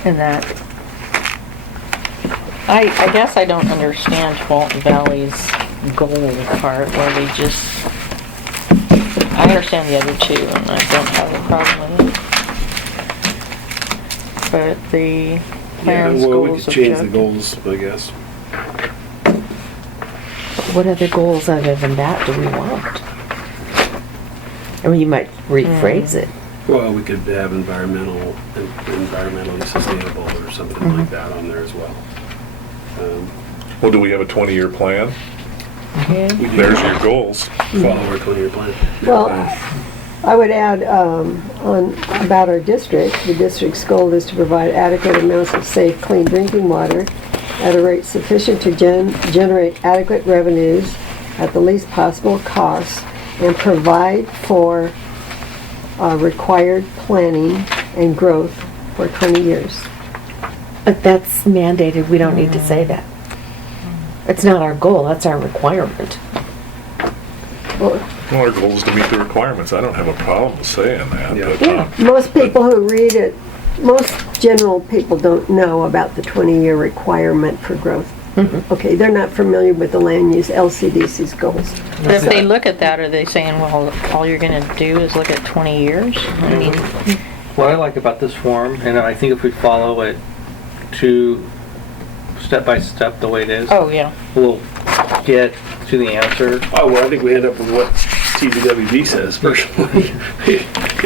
And that, I guess I don't understand Walton Valley's goal part where they just, I understand the other two and I don't have a problem with it. But the Yeah, plans, well, we goals, could change the objectives. goals, I guess. What other goals other than that do we want? I mean, you might rephrase it. Well, we could have environmentally sustainable or something like that on there as well. well, do we have a 20-year plan? Yeah. We do There's your goals. follow our 20-year plan. Well, I would add, on, about our district, the district's goal is to provide adequate amounts of safe, clean drinking water at a rate sufficient to generate adequate revenues at the least possible cost and provide for required planning and growth for 20 years. But that's mandated, we don't need to say that. It's not our goal, that's our requirement. Well, Well, our goal is to meet the requirements. I don't have a problem with saying that. Yeah. But, most people who read it, most general people don't know about the 20-year requirement for growth. Okay, they're not familiar with the land use LCDC's goals. But if they look at that, are they saying, well, all you're gonna do is look at 20 years? I mean, What I like about this form, and I think if we follow it to step by step the way it is, oh, yeah. we'll get to the answer. Oh, well, I think we end up with what TVWV says personally,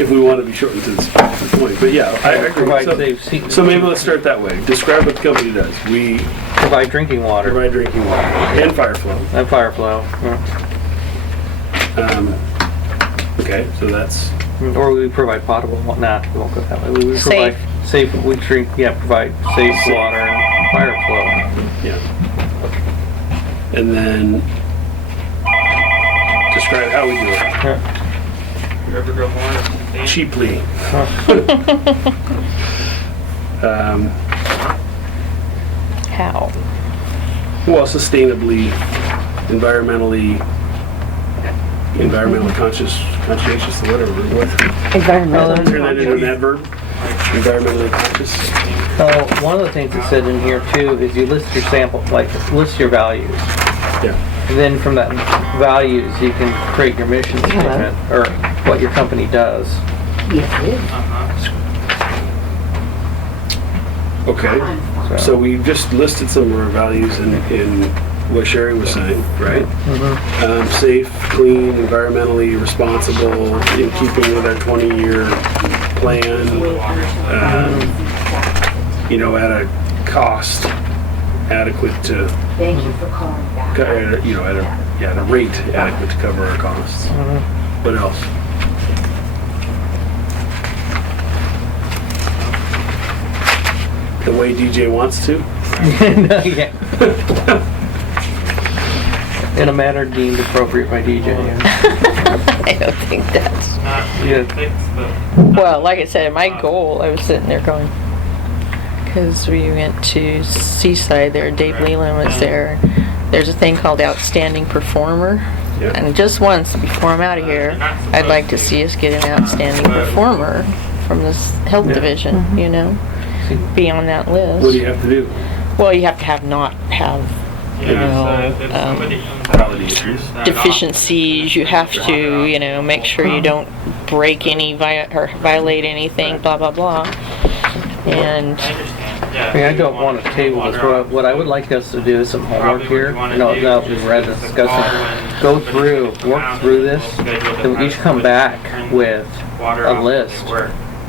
if we want to be shortened to the point. But yeah, I agree. Provide safe, So maybe let's start that way. Describe what the company does. We provide drinking water provide drinking water and fire flow. and fire flow. Okay, so that's, Or we provide potable, nah, we won't go that way. We provide safe, we drink, provide safe water and fire flow. yeah. And then describe how we do it. Rivergrove water. Cheaply. How? Well, sustainably, environmentally conscientious, whatever. What? Environmental. Turn that into an adverb. Environmentally conscious. One of the things that said in here too is you list your sample, like list your values. Yeah. And then from that values, you can create your mission statement or what your company does. Okay. So we just listed some of our values in what Sherry was saying, right? Safe, clean, environmentally responsible, in keeping with our 20-year plan, at a cost adequate to, Thank you for calling back. at a rate adequate to cover our costs. What else? The way DJ wants to? In a manner deemed appropriate by DJ. I don't think that's, well, like I said, my goal, I was sitting there going, because we went to Seaside there, Dave Leland was there. There's a thing called Outstanding Performer. Yeah. And just once, before I'm out of here, I'd like to see us get an Outstanding Performer from this health division, be on that list. What do you have to do? Well, you have to not have, Quality issues. deficiencies. You have to, make sure you don't break any or violate anything, blah, blah, blah. And Yeah. I mean, I don't want to table this. What I would like us to do is some homework here. Now that we've read and discussed, go through, work through this, then we each come back with a list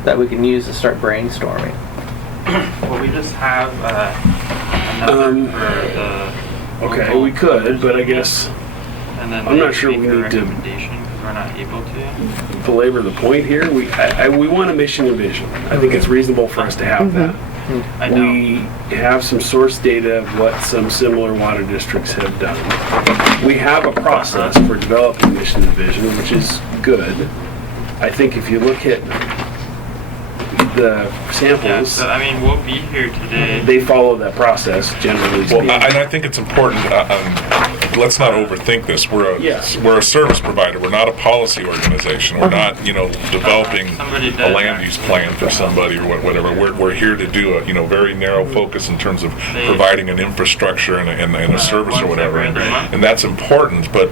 that we can use to start brainstorming. Well, we just have another for the. Okay, we could, but I guess And then I'm they not sure make we a need to- recommendation because we're not able to. belabor the point here. We want a mission and vision. I think it's reasonable for us to have that. I know. We have some source data of what some similar water districts have done. We have a process for developing mission and vision, which is good. I think if you look at the Yeah, samples, so I mean, we'll be here today. they follow that process generally Well, speaking. and I think it's important, let's not overthink this. We're Yes. a service provider. We're not a policy organization. We're not, developing Somebody a does land use plan for somebody or whatever. We're here to do a, very narrow focus in terms of providing an infrastructure and a service or once whatever. every other month. And that's important, but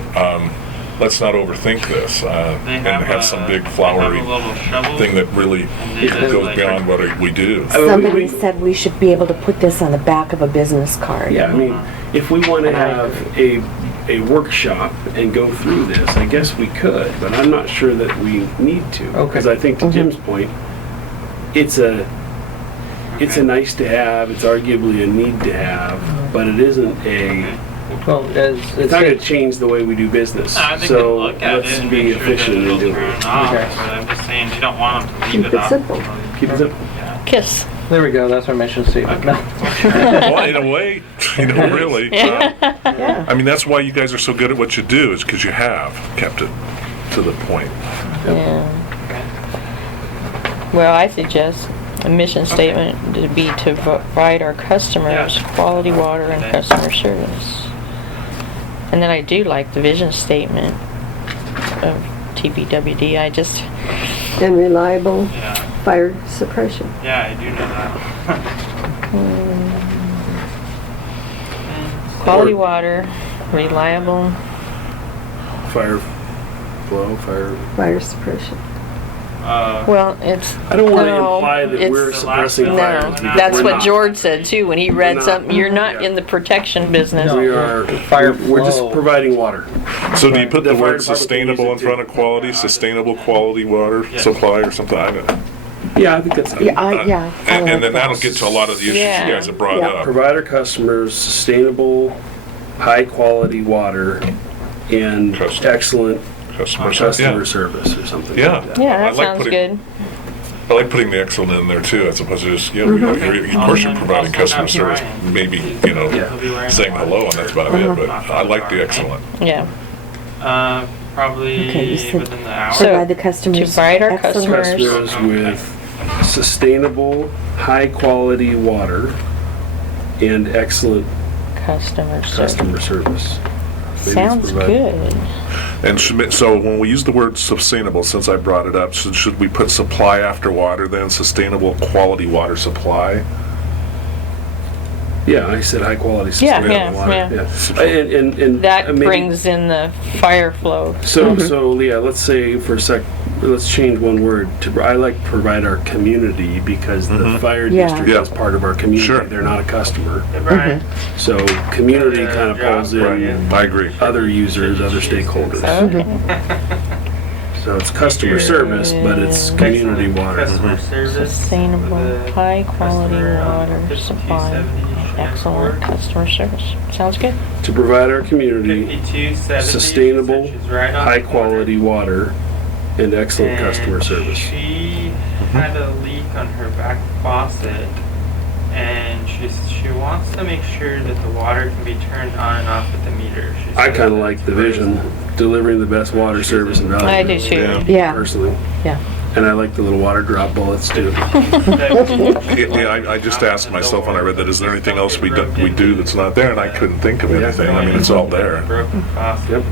let's not overthink this They and have some big they flowery have a little shovel. thing that really And they just, goes like, beyond what we do. I mean, Somebody said we should be able to put this on the back of a business card. Yeah, I mean, if we want to have a workshop and go through this, I guess we could, but I'm not sure that we need to. Okay. Because I think to Jim's point, it's a nice to have, it's arguably a need to have, but it isn't Well, as it's not going to change the way we do business. I think So they look at let's it and be make sure that efficient it'll in doing turn it. off, Okay. but I'm just saying, you don't want them to Keep leave it it off. simple. Keep it simple. Kiss. there we go. That's our mission statement. No. Well, in a way, really. Yeah. I mean, that's why you guys are so good at what you do, is because you have kept it to the point. Yeah. Well, I suggest a mission statement to be to provide our customers quality water and customer service. And then I do like the vision statement of TPWD. I just, And reliable Yeah, fire suppression. yeah, I do know that. quality water, reliable. Fire flow, fire. Fire suppression. Well, it's. I don't want to no, imply that it's- we're suppressing No, fires. No, because that's we're what not. George said too, when he read not. something, you're not Yeah. in the protection business. We are, Fire we're just flow. providing water. So do you put The the fire word department can sustainable use in it front too. of quality, sustainable quality water supply or something? I don't know. Yeah, I think that's good. Yeah, I like And then that. that'll get to a lot of the issues Yeah. you guys have brought Yeah. up. Provide our customers sustainable, high-quality water and Customer. excellent Customer customer service. service or something Yeah. like that. Yeah, I that like sounds putting- good. I like putting the excellent in there too, as opposed to just, of course you're providing customer service, maybe, Yeah. saying hello and that's about it, but I like the excellent. Yeah. Probably Okay, you said- within the hour. So- Provide the customers. To provide our excellent- customers- Customers with sustainable, high-quality water and excellent Customer service. customer service. Maybe Sounds provide- good. And so when we use the word sustainable, since I brought it up, should we put supply after water then, sustainable quality water supply? Yeah, I said high-quality Yeah, sustainable yeah, water. yeah. And That maybe- brings in the fire flow. So, Leah, let's say for a sec, let's change one word to, I like provide our community because the fire Yeah. district Yeah. is part of our community. Sure. They're not a customer. Right. So community kind of pulls Right, in I agree. other users, other stakeholders. Okay. So it's customer service, but it's community water. Customer service. Sustainable, with a high-quality customer on water supply, 5270 excellent Shanford. customer service. Sounds good. To provide our community 5270, sustainable, which is right on the high-quality water and excellent corner. customer And service. She had a leak on her back faucet, and she wants to make sure that the water can be turned on and off at the meter. She I said kind of that like it's the vision, delivering the best water service in Valley. I do too. Yeah. Personally. Yeah. And I like the little water drop bullets too. Yeah, I just asked myself when I read that, is there anything else we do that's not there? And I couldn't think of anything. I mean, it's all there. Broken faucet. Yep.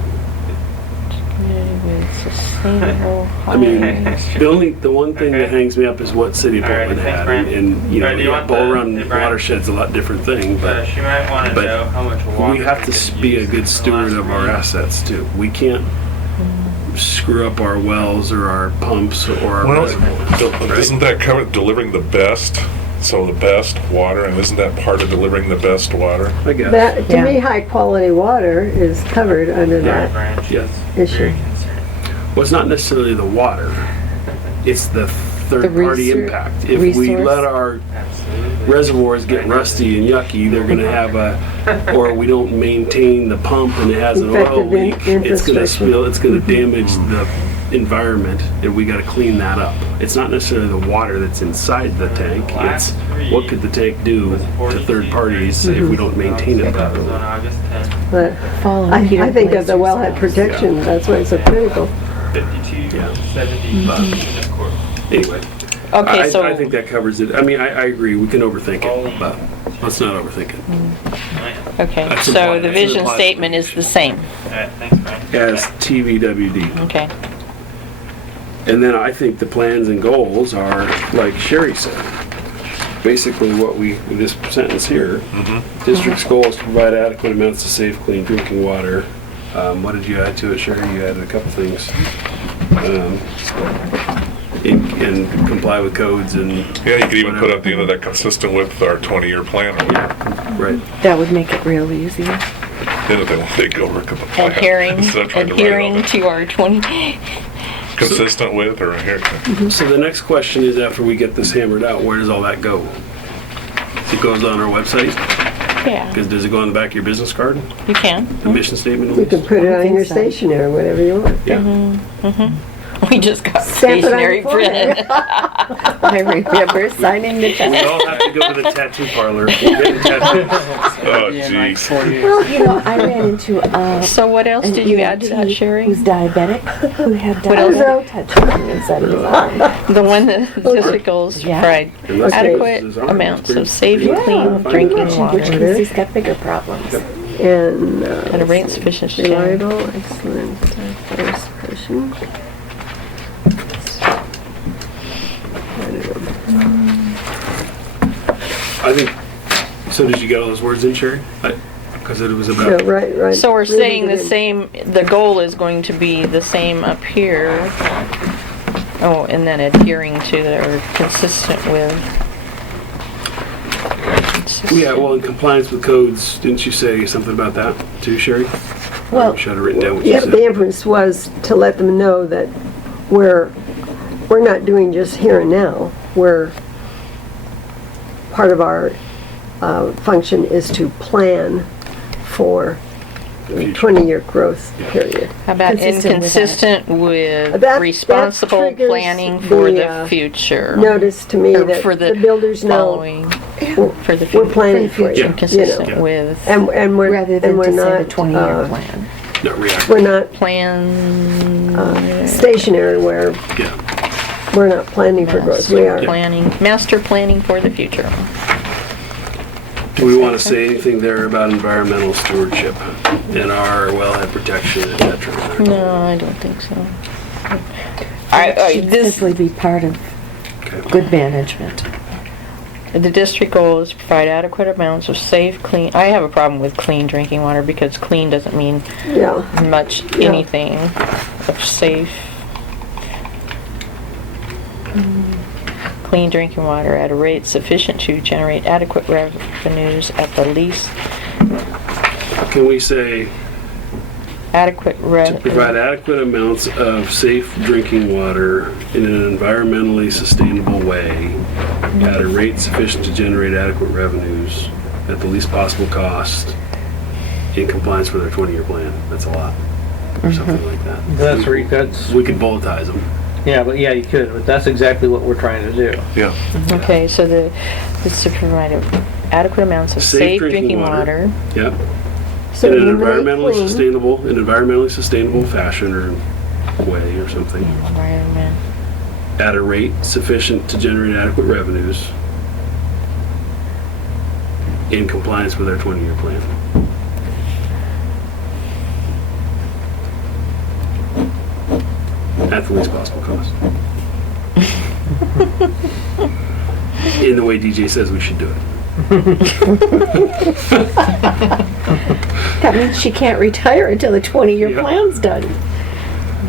With sustainable, I mean, high- the one thing that hangs me up is what City of All right, Portland thanks, had, Brian. and All right, do you want Bull the- Run hey, Brian. watershed's a lot different thing, but She might want to but know how much water we have can to be a use good in the steward last of our week. assets too. We can't screw up our wells or our pumps or our Well, reservoirs. isn't that covered delivering the best So the best water, and isn't that part of delivering the best water? I guess. That, to Yeah. me, high quality water is covered under that Branch Yes. is issue. very concerned. Well, it's not necessarily the water, it's the third-party resor- impact. If we resource? let our Absolutely. reservoirs get rusty and yucky, they're gonna have or we don't maintain the pump and it has an oil Effective leak, it's gonna infrastructure. spill, it's gonna damage the environment, and we gotta clean that up. It's not necessarily the water that's inside the tank, it's what could the tank do to third parties if we don't maintain it That was on properly. August 10th, But Following I Peter think of the Blazer's wellhead house. protection, that's why it's so critical. 52, Yeah. 70, of course. Anyway, Okay, I so, think that covers it. I mean, I agree, we can overthink it, but let's not overthink it. okay, That's so implied- the that's vision implied. statement is the same, Alright, thanks, Brian. As TVWD. okay? And then I think the plans and goals are, like Sherry said, basically what this sentence here, district's goal is to provide adequate amounts of safe, clean drinking water. What did you add to it, Sherry? You added a couple things. And comply with codes and. Yeah, you could even put at the end of that consistent with our 20-year plan. Right. That would make it real easy. Then if they want to go look at the plan. Adhering, instead of trying to write it all adhering down. to our 20, Consistent with or here. So the next question is, after we get this hammered out, where does all that go? It goes on our website? yeah, Because does it go on the back of your business card? you can. The mission statement? at You least? can put it I on think your so. stationery, whatever you want. Yeah. We just got Stamp it on stationery your forehead. printed. I remember signing the We check. all have to go to the tattoo parlor. Getting tattoos. Oh, jeez. Well, you know, I ran into So what else an did you add to that, EMT Sherry? who's diabetic, who had What else? diabetic touching inside of his arm. The one that the district goals Yeah. provide Unless adequate his arm is amounts pretty- of safe, pretty clean fine. drinking Which water means he's got bigger problems. And, at a rate sufficient to generate. reliable, excellent, first person. I think, so did you get all those words in, Sherry? Because it was Yeah, about, right. So we're Reading saying it the in. same, the goal is going to be the same up here. Oh, and then adhering to or consistent with. yeah, well, in compliance with codes, didn't you say something about that too, Sherry? Well, I should have written down what you Yeah, the said. inference was to let them know that we're not doing just here and now. We're, part of our function is to plan for the 20-year growth period. How about Consistent with that. inconsistent with That responsible triggers planning for the, the future? Notice to me Or that for the builders know following, for the we're future. planning for it, Yeah. you know. Consistent with And we're, rather and than we're to send a not, 20-year plan. Not react. we're not plan, stationary where Yeah. we're not planning for growth. We are. master planning for the future. Do we want to say anything there about environmental stewardship and our wellhead protection, et cetera? No, I don't think so. It should This, simply be part of Okay. good management. the district goal is to provide adequate amounts of safe, clean, I have a problem with clean drinking water because clean doesn't mean Yeah. much Yeah. anything of safe. Clean drinking water at a rate sufficient to generate adequate revenues at the least Can we say adequate to provide adequate amounts of safe drinking water in an environmentally sustainable way at a rate sufficient to generate adequate revenues at the least possible cost in compliance with our 20-year plan? That's a lot, or something like that. That's, We could bulletize them. yeah, but yeah, you could, but that's exactly what we're trying to do. Yeah. Okay, so it's to provide adequate amounts of safe drinking water. Yep. So In an you may environmentally sustainable fashion or way or something. Environment. At a rate sufficient to generate adequate revenues in compliance with our 20-year plan. At the least possible cost. In the way DJ says we should do it. That means she can't retire until the 20-year Yeah. plan's done.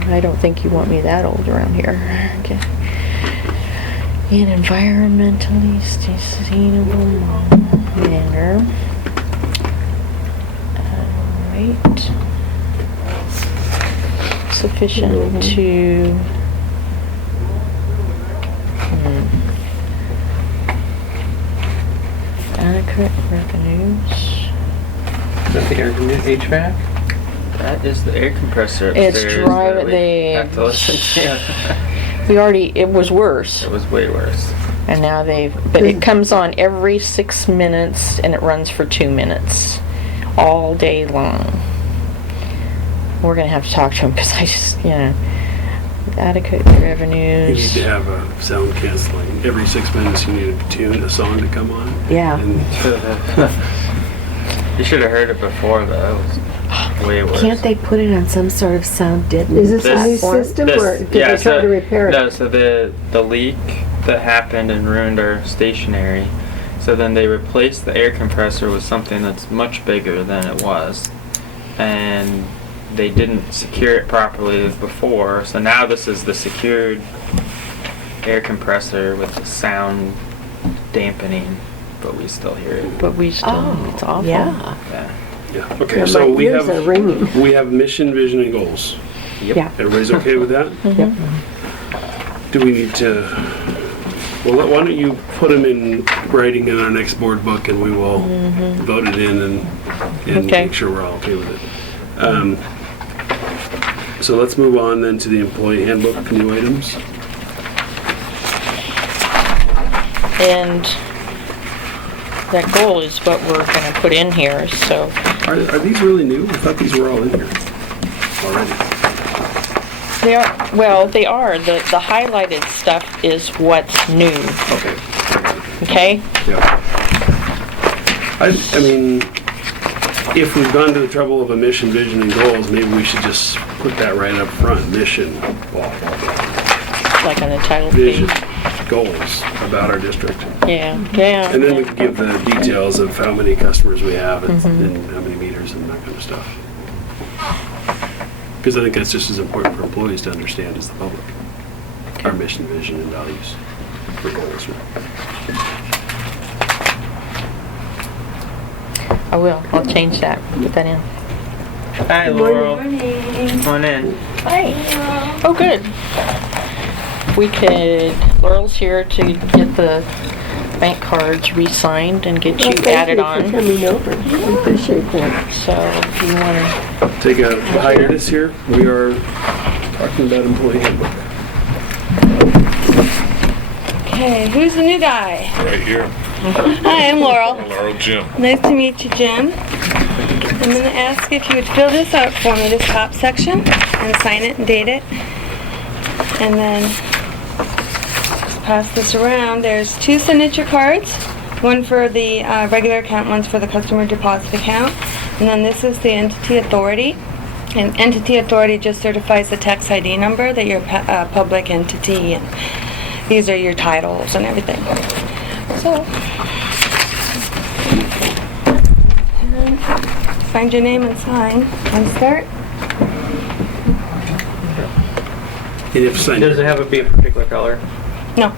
I don't think you want me that old around here. Okay. in environmentally sustainable manner. Right. Sufficient to adequate revenues. Is that the air HVAC? That is the air compressor It's upstairs driving that we have to listen to. We already, it was worse, It was way worse. and now but it comes on every 6 minutes and it runs for 2 minutes, all day long. We're gonna have to talk to him, because I just, adequate You need revenues. to have a sound canceling. Every 6 minutes you need a song to come on. Yeah. And You should have heard it before, though. It was way worse. Can't they put it on some sort of sound deadening Is this a new platform? system, or did they try so- to repair it? No, so the leak that happened and ruined our stationery, so then they replaced the air compressor with something that's much bigger than it was, and they didn't secure it properly before, so now this is the secured air compressor with the sound dampening, but we still hear it. But we still, Oh, it's awful. yeah. Yeah. yeah, okay, Yeah, so my we ears are have ringing. mission, vision, and goals. Yeah. Everybody's okay with that? Yep. Do we need to, well, why don't you put them in writing in our next board book, and we will vote it in and Okay. make sure we're all okay with it. So let's move on then to the employee handbook, new items. And that goal is what we're gonna put in here, so. Are these really new? I thought these were all in here already. They are, well, they are. The highlighted stuff is what's new, Okay. okay? Yeah. I mean, if we've gone to the trouble of a mission, vision, and goals, maybe we should just put that right up front. Mission, blah, blah, blah. Like on the title Vision, page. goals about our district. Yeah, yeah. And then we can give the details of how many customers we have and how many meters and that kind of stuff. Because I think that's just as important for employees to understand as the public. Our mission, vision, and values for goals. I will. I'll change that. Put that in. Hi, Laurel. Come on in. Oh, good. We could, Laurel's here to get the bank cards re-signed and get Well, you thank added you for on. coming over. I appreciate that. So if you wanna, Take a hiatus here. We are talking about employee handbook. Okay, who's the new guy? Right here. Hi, I'm Laurel. Laurel, Jim. Nice to meet you, Jim. I'm going to ask if you would fill this out for me, this top section, and sign it and date it. And then just pass this around. There's 2 signature cards, one for the regular account, one's for the customer deposit account. And then this is the entity authority. And entity authority just certifies the tax ID number that you're a public entity, and these are your titles and everything. So, and find your name and sign and start. You have to sign. Does it have to be a particular color? No,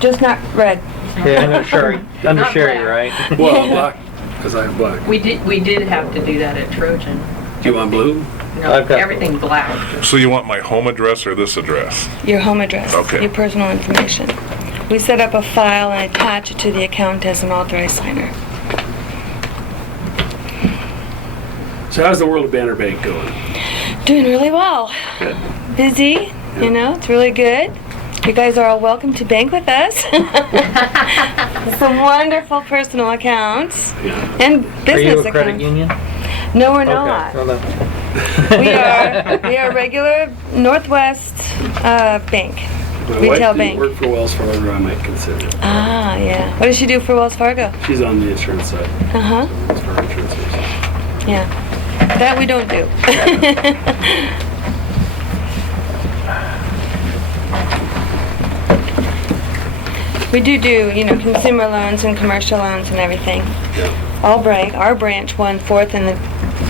just not red. Yeah, under Sherry, right? Well, black, because I have black. We did have to do that at Trojan. Do you want blue? No, I've got everything black. So you want my home address or this address? Your home address, Okay. your personal information. We set up a file and attach it to the account as an authorized signer. So how's the World of Banner Bank going? Doing really well. Good. Busy, it's really good. You guys are all welcome to bank with us. Some wonderful personal accounts Yeah. and Are business you a credit accounts. union? No, we're Okay, not. well, then. We are a regular Northwest bank, My retail wife didn't bank. work for Wells Fargo, I might consider it. Ah, yeah. What does she do for Wells Fargo? She's on the insurance side. Uh-huh. It's for insurance services. Yeah. That we don't do. We do, consumer loans and commercial loans and everything. Yeah. Our branch won 4th in the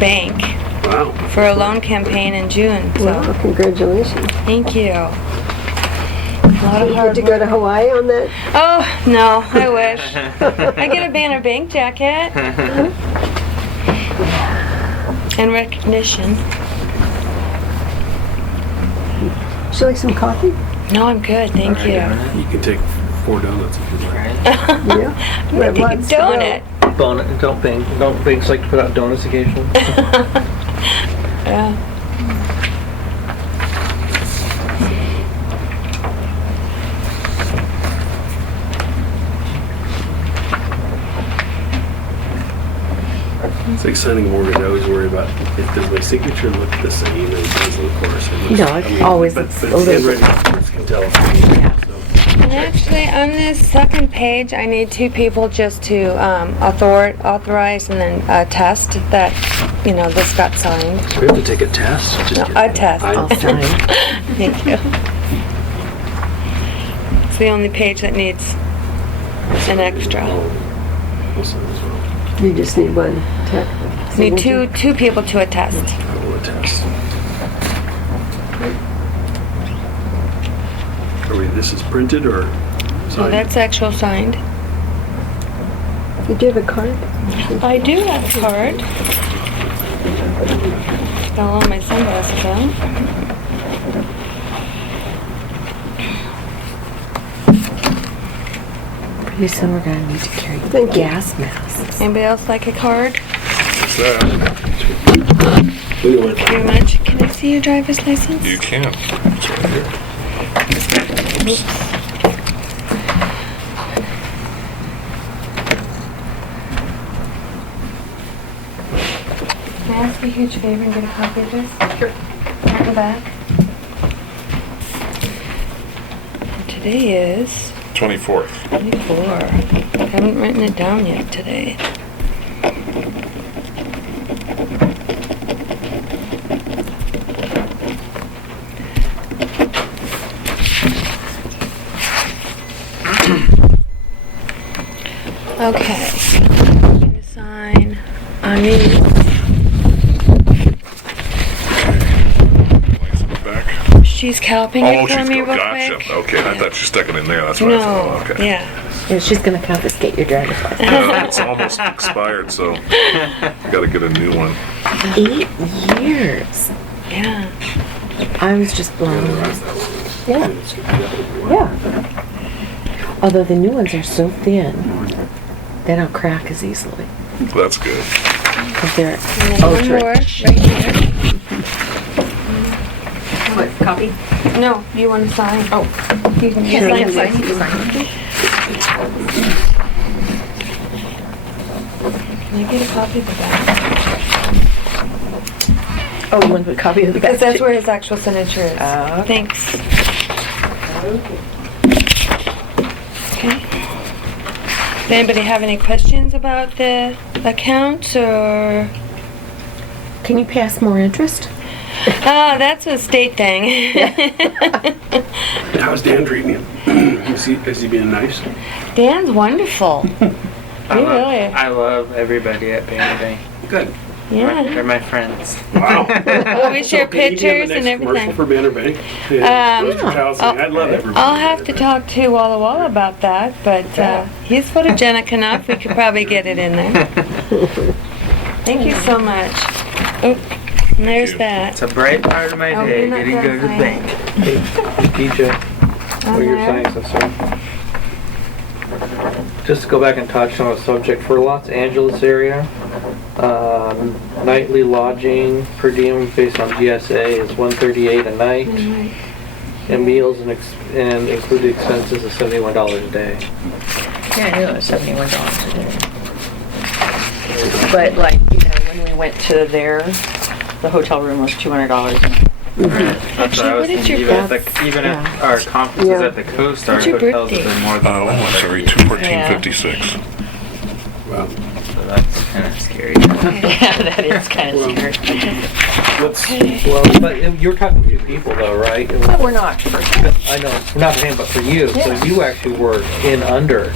bank Wow. for a loan campaign in June, so Well, congratulations. thank you. A lot of You hard get to go to Hawaii on that? Oh, no, I wish. I get a Banner Bank jacket. And recognition. Would you like some coffee? No, I'm good, thank you. You can take 4 donuts if you'd like. I'm Yeah. We gonna have take a lots to go. donut. Don't banks like to put out donuts occasionally? Yeah. It's like signing mortgage. I always worry about does my signature look the same as it does on the course? No, it always but, looks but a little handwriting experts can tell. So. And actually, on this second page, I need 2 people just to authorize and then attest that, you know, this got signed. We have to take a test. Just No, kidding. a test. I'll sign. Thank you. It's the only page that needs an extra. We'll sign as well. You just need one. Need two people to attest. I will attest. This is printed or So signed? that's actual signed. You do have a card? I do have a card. Got all my sunglasses on. Pretty soon we're gonna need to carry Thank you. gas masks. Anybody else like a card? What's that? We went- Thank you very much. Can I see your driver's license? You can. It's right here. Oops. Can I ask you a huge favor and get a copy of this? Sure. Front and back. Today is 24th. 24. Haven't written it down yet today. Okay. I'm gonna sign on these. Lights in the back. She's calping Oh, it for she's me going, real gotcha. quick. Okay, I thought she stuck it in there. That's what I No, thought. Okay. yeah. And she's gonna confiscate your driver's license. Yeah, it's almost expired, so gotta get a new one. 8 years. Yeah. I was just blown away. Yeah. Yeah. Although the new ones are so thin, they don't crack as easily. That's good. But they're And then one ultra. more right here. What, copy? No, you want to sign? Oh. You can Yeah, sign you it. can sign, you can sign. Can I get a copy of the back? Oh, you want a copy of the Because back? that's where his actual signature is. Oh. Thanks. Okay. Does anybody have any questions about the accounts or? Can you pass more interest? That's a state thing. How's Dan treating you? Is he being nice? Dan's wonderful. Really? I love everybody at Banner Bank. Good. Yeah. They're my friends. Wow. Well, we share Okay, you can have pictures the and next commercial everything. for Banner Bank. Yeah. Um, Mr. Childs, I love everybody. I'll have to talk to Walla Walla about that, but he's photogenic enough, we could probably get it in there. Thank you so much. Oh, and there's you. that. It's a bright part of my Oh, day, you're not getting to go to the gonna bank. DJ, On where your there. signs are, sir. Just to go back and touch on a subject for Los Angeles area, nightly lodging per diem based on GSA is $138 a night, and meals and included expenses is $71 a day. Yeah, I knew it was $71 a day. But like, you know, when we went to there, the hotel room was $200 a night. That's what I was what is thinking. your Even yeah. if our conferences Yeah. at the coast, our What's your hotels have birthday? been more than Oh, I'm sorry, 214.56. Wow. so that's kind of scary. Yeah, that is kind of scary. Let's, Well, but you're talking to 2 people though, right? But we're not. I know, not for him, but for you. So you actually were in under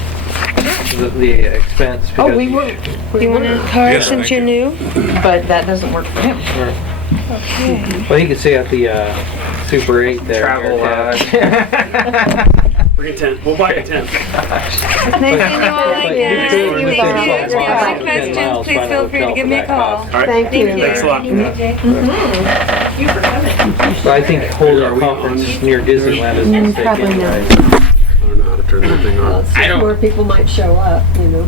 the expense. Oh, because we were. Do you want a card Yes, since thank you're new? But that doesn't work for him. Okay. Well, you can see at the Super 8 there. Travel Bring a tent. We'll buy a tent. Nice seeing you all again. Thank you. Thank you. If you have Bye. any questions, please feel free to give me a call. All right. Thank you. Thanks a lot. Thank you for coming. So I think holding Are a we conference on? near Disneyland is a mistake probably anyway. I don't know how to turn that thing on. I don't- More people might show up, you know.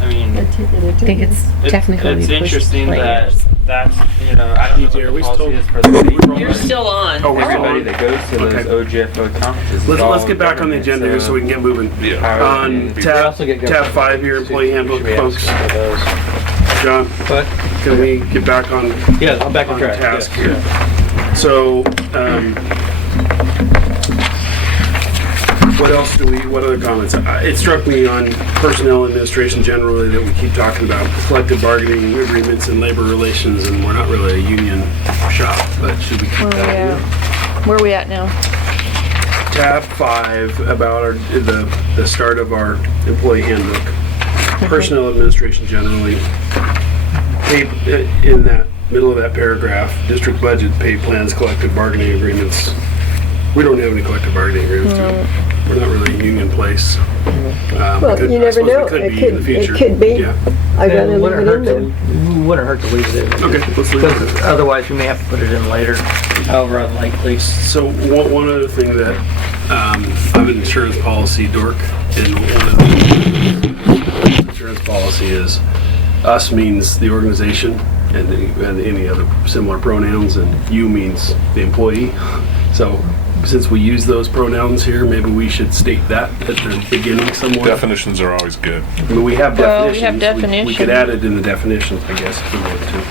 I mean, I think it's technically it's pushed interesting that players. that's, you know, I don't know DJ, are we what the still- policy is for the city. You're still on. Oh, we're still Everybody on? that goes to those Okay. OGFO conferences. is Let's all get back on the government, agenda here so we can get moving. Yeah. On We tab also get tab 5 here, employee handbook, Should we ask folks. for those? John, But, can we get back on yeah, I'm back on on track. task yes. here? So, what other comments? It struck me on personnel administration generally that we keep talking about collective bargaining agreements and labor relations, and we're not really a union shop, but should we keep that in there? Where are we at now? Tab 5 about the start of our employee handbook. Personnel administration generally. In that middle of that paragraph, district budget, pay plans, collective bargaining agreements. We don't have any collective bargaining agreements, do we? We're not really a union place. Well, you never know. It It could be in the future. could be. Yeah. I'd rather It leave it in there. wouldn't hurt to leave it in. Okay, let's leave it. Because otherwise we may have to put it in later, however unlikely. So one other thing that I'm an insurance policy dork, and one of the insurance policy is us means the organization and any other similar pronouns, and you means the employee. So since we use those pronouns here, maybe we should state that at the beginning somewhere. Definitions are always good. I mean, we have Well, we definitions. have We could definitions. add it in the definitions, I guess, if we wanted to.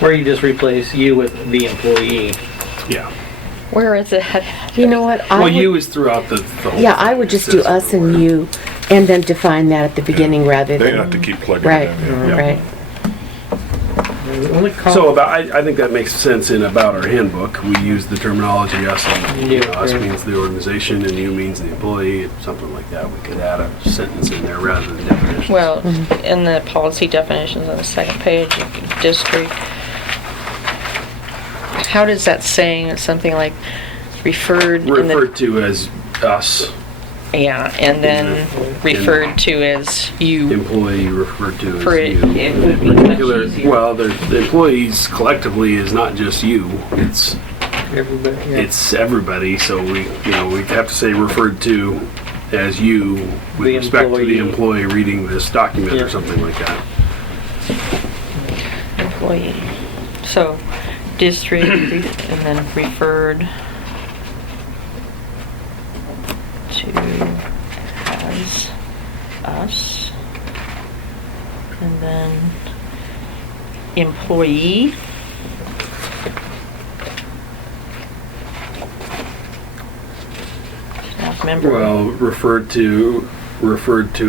Where you just replace you with the employee. Yeah. Where is it? You know what? I Well, would- you is throughout the whole Yeah, I thing. would just do It says us and you, and then define that at the beginning rather They than, have to keep plugging right, it in. Yeah. right. So I think that makes sense in about our handbook. We use the terminology us and us means the organization and you means the employee, something like that. We could add a sentence in there rather than definitions. Well, in the policy definitions on the second page, district, how does that saying, it's something like referred in the, Referred to as us, yeah, and then referred to as you. employee referred to For as it, you. it would be much Particular, easier. well, the employees collectively is not just you, it's Everybody, yeah. it's everybody, so we'd have to say referred to as you with The respect to the employee. employee reading this document Yeah. or something like that. Employee. So, district, and then referred to as us, and then employee. Staff member. Well, referred to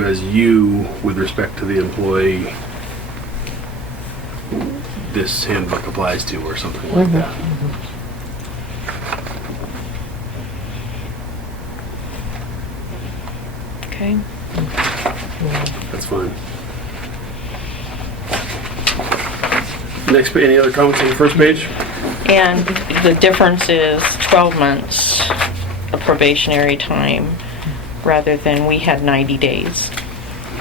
as you with respect to the employee this handbook applies to or something like that. Okay. That's fine. Next, any other comments on the first page? And the difference is 12 months of probationary time rather than we had 90 days.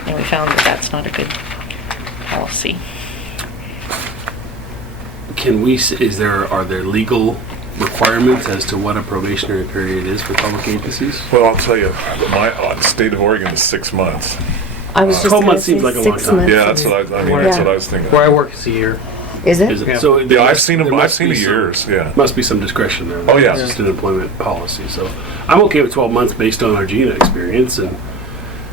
And we found that that's not a good policy. Are there legal requirements as to what a probationary period is for public agencies? Well, I'll tell you, the state of Oregon is 6 months. I was just 12 gonna months seems say like a long 6 time. months. Yeah, that's what that's what I was thinking. Where I work is a year. Is Is it? it? Yeah. So Yeah, I've seen them. there I've must seen be the some- years. Yeah. Must be some discretion there. Oh, yeah. It's just an employment policy. So I'm okay with 12 months based on our GINA experience and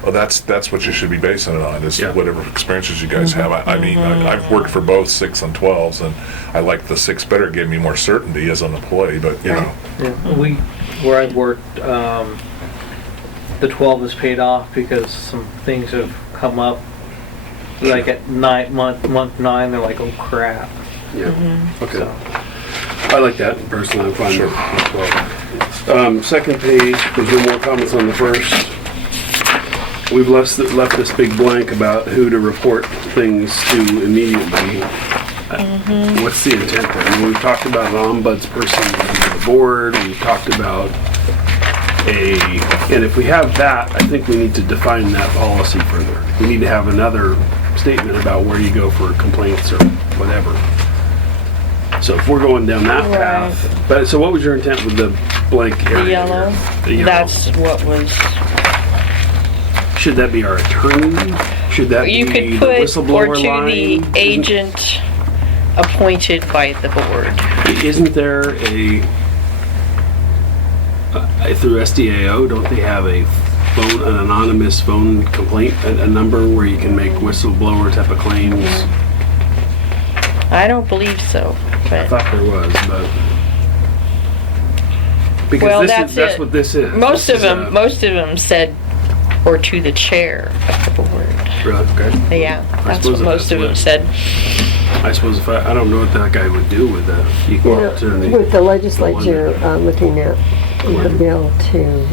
Well, that's what you should be basing it on. Is Yeah. whatever experiences you guys have. I mean, I've worked for both 6 and 12s, and I like the 6 better. It gave me more certainty as an employee. But you know, Yeah. Where I've worked, the 12 is paid off because some things have come up. Like at month 9, they're like, oh crap. yeah. Okay. So, I like that personally. I'm fine with 12. Second page, there's no more comments on the first. we've left this big blank about who to report things to immediately. What's the intent there? I mean, we've talked about an ombuds person on the board, we've talked about and if we have that, I think we need to define that policy further. We need to have another statement about where you go for complaints or whatever. So if we're going down that path, but so what was your intent with the blank area? The yellow. The yellow. That's what was. Should that be our attorney? Should that You be could the put or whistleblower to line? the agent appointed by the board. Isn't there through SDAO, don't they have an anonymous phone complaint, a number where you can make whistleblower type of claims? I don't believe so, I but thought there was, but. Because well, that's it. what this is. Most This of is them said, or to the chair of the board. Really? Okay. Yeah, that's suppose what most that's of them what- said. I suppose if I don't know what that guy would do with the equal opportunity. With the legislature looking at the bill to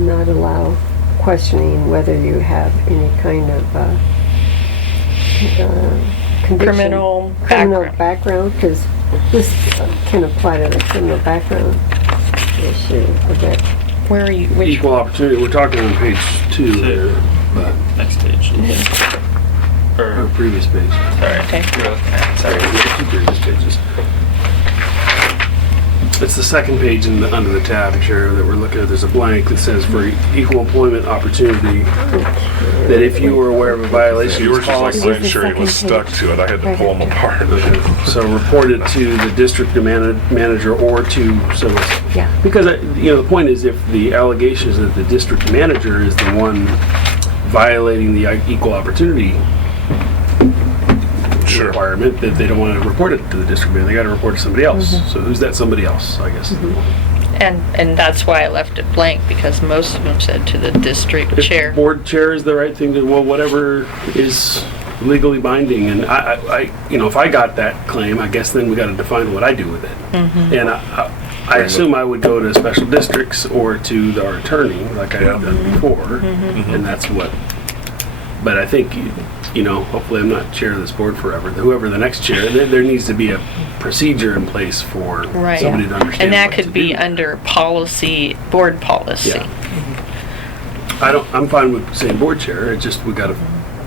not allow questioning whether you have any kind of conviction. Criminal background, because this can apply to the criminal background issue a bit. Where are you? Which? Equal opportunity, we're talking on page 2 there, but, Next page. or Or, previous page. sorry, Okay. you're looking at, Sorry, sorry. we have 2 previous pages. It's the second page under the tab, Chair, that we're looking at. There's a blank that says for equal employment opportunity, that if you were aware of a violation of Yours this was like policy, mine, Sherry was stuck to it. I had to pull them apart. so report it to the district manager or to, so it's, Yeah. because, the point is if the allegation is that the district manager is the one violating the equal opportunity Sure. requirement, that they don't want to report it to the district manager, they got to report it to somebody else. So who's that somebody else, I guess? And that's why I left it blank, because most of them said to the district If chair. board chair is the right thing to, well, whatever is legally binding, and I if I got that claim, I guess then we got to define what I do with it. And I assume I would go to special districts or to our attorney, like I have done before, and that's what. But I think, hopefully I'm not chair of this board forever. Whoever the next chair, there needs to be a procedure in place for Right. somebody to understand. And that what could to be do. under policy, board policy. Yeah. I'm fine with saying board chair. It's just we got to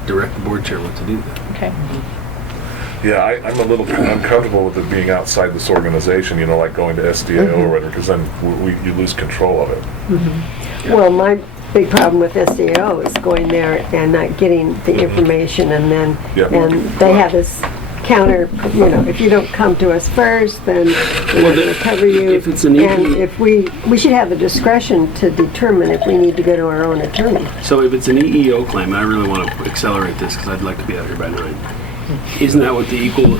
direct the board chair what to do. Okay. Yeah, I'm a little uncomfortable with it being outside this organization, like going to SDAO or whatever, because then you lose control of it. Well, my big problem with SDO is going there and not getting the information, and then, Yep. and they have this counter, if you don't come to us first, then we're not gonna cover you. if it's an And EP if we should have the discretion to determine if we need to go to our own attorney. So if it's an EEO claim, and I really want to accelerate this because I'd like to be out here by 9. Isn't that what the Equal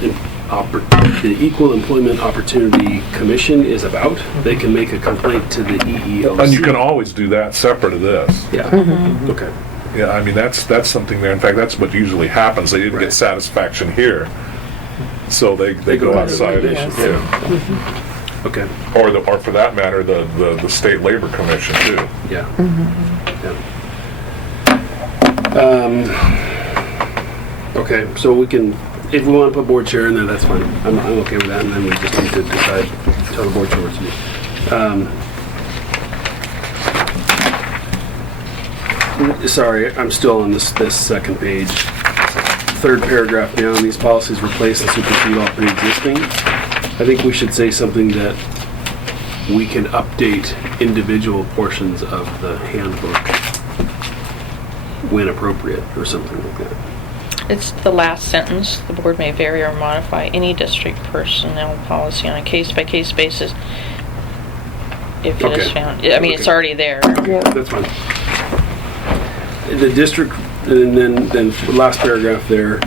Employment Opportunity Commission is about? They can make a complaint to the EEOC. And you can always do that separate of this. Yeah. Okay. Yeah, I mean, that's something there. In fact, that's what usually happens. They didn't Right. get satisfaction here, so they go outside. Yeah. Okay. Or for that matter, the state labor commission too. Yeah. Okay, so we can, if we want to put board chair in there, that's fine. I'm okay with that, and then we just need to decide, tell the board chair what to do. Sorry, I'm still on this second page. Third paragraph down, these policies replace and supersede all pre-existing. I think we should say something that we can update individual portions of the handbook when appropriate, or something like that. It's the last sentence. The board may vary or modify any district personnel policy on a case-by-case basis if it is Okay. found. I mean, it's Okay. already there. Yeah. That's fine. The district, and then last paragraph there,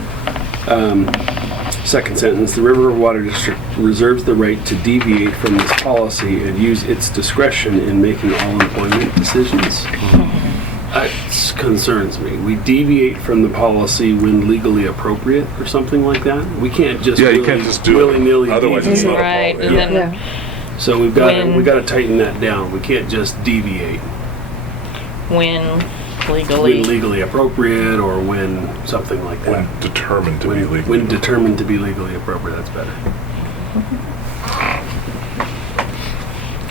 second sentence, the River Water District reserves the right to deviate from this policy and use its discretion in making all employment decisions. That concerns me. We deviate from the policy when legally appropriate or something like that. We can't just Yeah, you can't just do it. willy-nilly Otherwise, it's not a Right, policy. and then So we got to tighten that down. We can't just deviate. when Legally. when legally appropriate, or when something like that. When determined to be legal. When determined to be legally appropriate, that's better.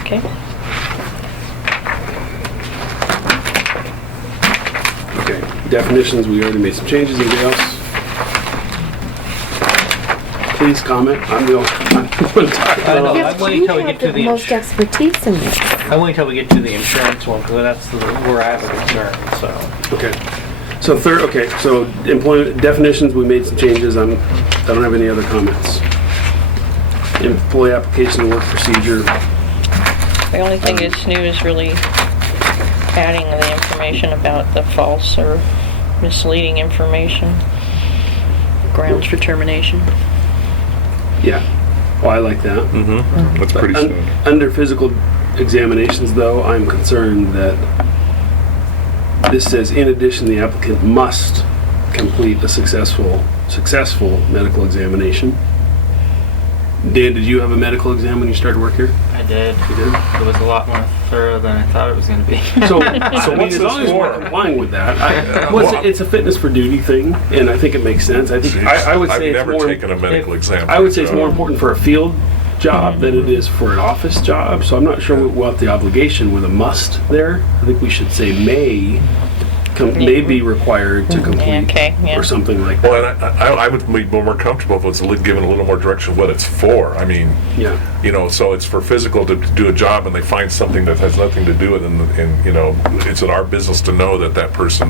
Okay. Okay, definitions, we already made some changes. Anybody else? Please comment. I'm the only one talking I know. about Yes, I'm waiting you till we have get to the the most expertise in this. I'm waiting till we get to the insurance one, because that's where I have a concern, so. Okay. So so employment definitions, we made some changes. I don't have any other comments. Employee application and work procedure. The only thing that's new is really adding the information about the false or misleading information. Grounds for termination. Yeah. Well, I like that. Mm-hmm. That's pretty soon. Under physical examinations, though, I'm concerned that this says, in addition, the applicant must complete a successful medical examination. Dan, did you have a medical exam when you started work here? I did. You did? It was a lot more thorough than I thought it was going to be. So, So I mean, what's as this long as we're for? complying with that, it's a fitness for duty thing, and I think it makes sense. I think Jeez, I would say I've it's never more. taken a medical exam. I would say it's for a more job. important for a field job than it is for an office job. So I'm not sure we want the obligation with a must there. I think we should say may be required to complete, Okay, yeah. or something like that. Well, and I would be more comfortable if it's given a little more direction what it's for. I mean, Yeah. so it's for physical to do a job, and they find something that has nothing to do with it, and it's in our business to know that person,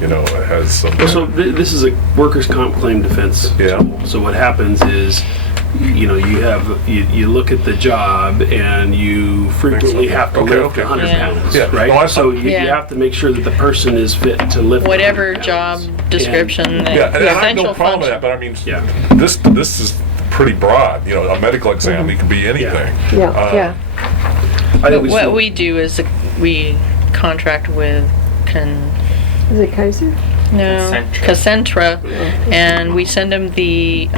has some. Well, so this is a workers' comp claim defense Yeah. tool. So what happens is, you look at the job and you frequently have to Okay, lift okay. 100 Yeah. pounds, Yeah. right? No, I- So you Yeah. have to make sure that the person is fit to lift Whatever 100 job pounds. description, Yeah, and I have essential no problem with function. that, but I mean, Yeah. this is pretty broad. A medical exam, it can be anything. Yeah. Yeah. I think What should- we do is we contract with Is it Kaiser? Concentra, and we send them the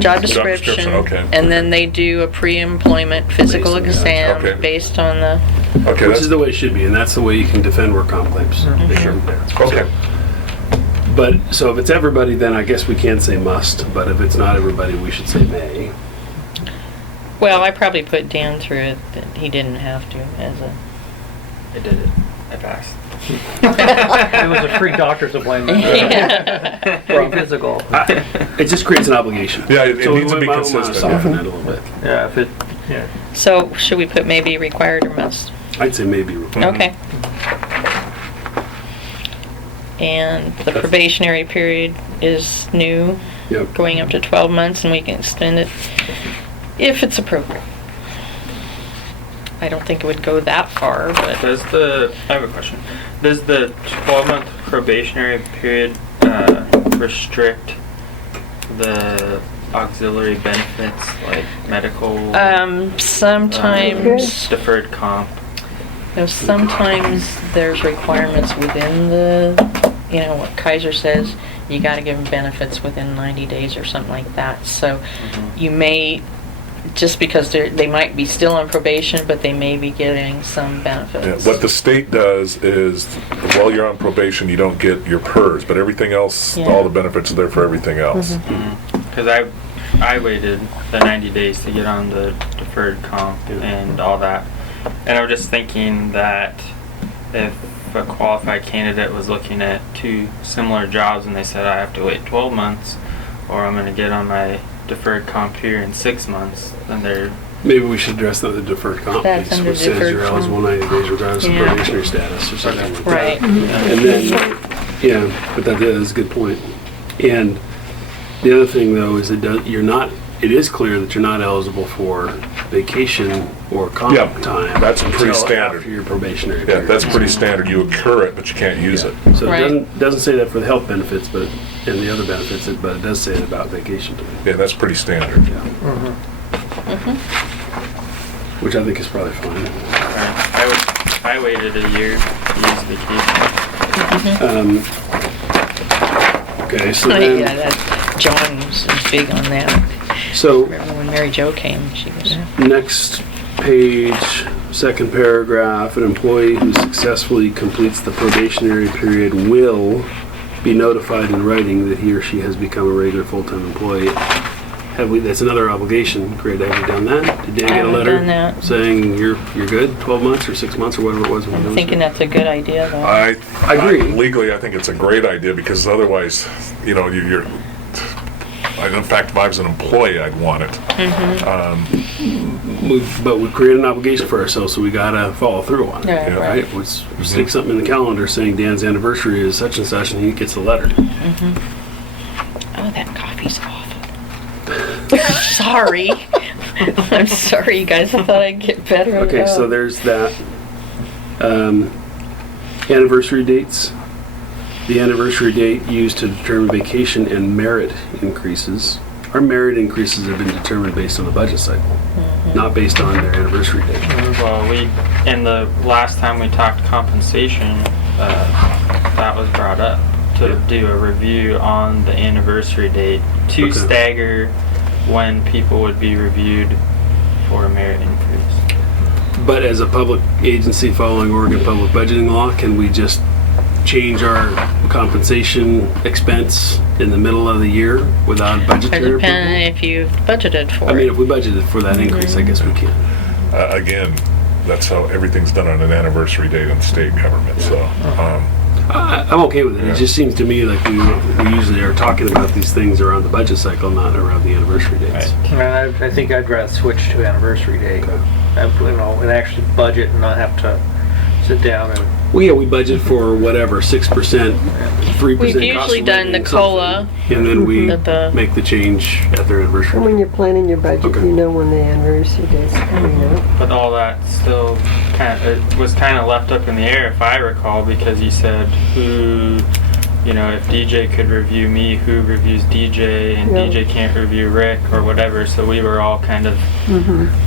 job description, description, okay. and then they do a pre-employment physical Based on that. exam Okay. based on the. Okay, Which that's is the way it should be, and that's the way you can defend work comp claims. They shouldn't there. okay. But, so if it's everybody, then I guess we can say must, but if it's not everybody, we should say may. Well, I probably put Dan through it, but he didn't have to as a. I did it. I passed. It was a free doctor's appointment. Yeah. Free physical. It just creates an obligation. Yeah, it So needs to we be might wanna consistent. soften that a little bit. Yeah, yeah. So should we put maybe required or must? I'd say maybe. Okay. And the probationary period is new, Yep. going up to 12 months, and we can extend it if it's appropriate. I don't think it would go that far, but I have a question. Does the 12-month probationary period restrict the auxiliary benefits like medical, sometimes, deferred comp? sometimes there's requirements within the, what Kaiser says, you gotta give them benefits within 90 days or something like that. So you may, just because they might be still on probation, but they may be getting some Yeah, benefits. what the state does is, while you're on probation, you don't get your PERS, but everything else, Yeah. all the benefits are there for everything else. Because I waited the 90 days to get on the deferred comp and all that. And I'm just thinking that if a qualified candidate was looking at two similar jobs and they said I have to wait 12 months or I'm going to get on my deferred comp here in 6 months, then they're... Maybe we should address the deferred comp That's piece, under which says deferred you're eligible comp. 90 days regardless of Yeah. probationary status or something like that. Right. And then, but that is a good point. And the other thing though is it is clear that you're not eligible for vacation or comp Yeah, time. that's pretty until standard. After your probationary Yeah, period. that's pretty standard. You accrue it, but you can't use it. So Right. it doesn't say that for the health benefits, and the other benefits, but it does say it about vacation time. Yeah, that's pretty standard. Which I think is probably fine. I waited a year to use vacation. Okay, so then, Yeah, that, John was big on that. so Remember when Mary Jo came, she was. next page, second paragraph, an employee who successfully completes the probationary period will be notified in writing that he or she has become a regular full-time employee. That's another obligation. Great, have you done that? Did Dan get a haven't letter done that. saying you're good, 12 months or 6 months or whatever it was? when he I'm was thinking there? that's a good idea, though. I agree. Legally, I think it's a great idea because otherwise, you know, you're. In fact, if I was an employee, I'd want it. But we create an obligation for ourselves, so we gotta follow through on it. Yeah, Right? We stick something in the calendar saying Dan's anniversary is such and he gets the letter. Oh, that coffee's awful. Sorry. I'm sorry, you guys. I thought I'd get better. Okay, so there's that. Anniversary dates. The anniversary date used to determine vacation and merit increases. Our merit increases have been determined based on the budget cycle, not based on their anniversary date. Well, in the last time we talked compensation, that was brought up to do a review on the anniversary date to stagger when people would be reviewed for a merit increase. But as a public agency following Oregon public budgeting law, can we just change our compensation expense in the middle of the year without It budgetary depends approval? if you've budgeted for I mean, it. if we budgeted for that increase, I guess we can. Again, that's how everything's done on an anniversary date in the state government. So, I'm okay with it. It just seems to me like we usually are talking about these things around the budget cycle, not around the anniversary dates. I think I'd rather switch to anniversary date. And actually budget and not have to sit down and. Well, yeah, we budget for whatever, 6%, 3%. We've cost usually of done the living, COLA. something, and then we At the- make the change at their And anniversary. when you're planning your budget, Okay. you know when the anniversary date's coming up. But all that still was kind of left up in the air, if I recall, because you said who, you know, if DJ could review me, who reviews DJ, and Yeah. DJ can't review Rick or whatever. So we were all kind of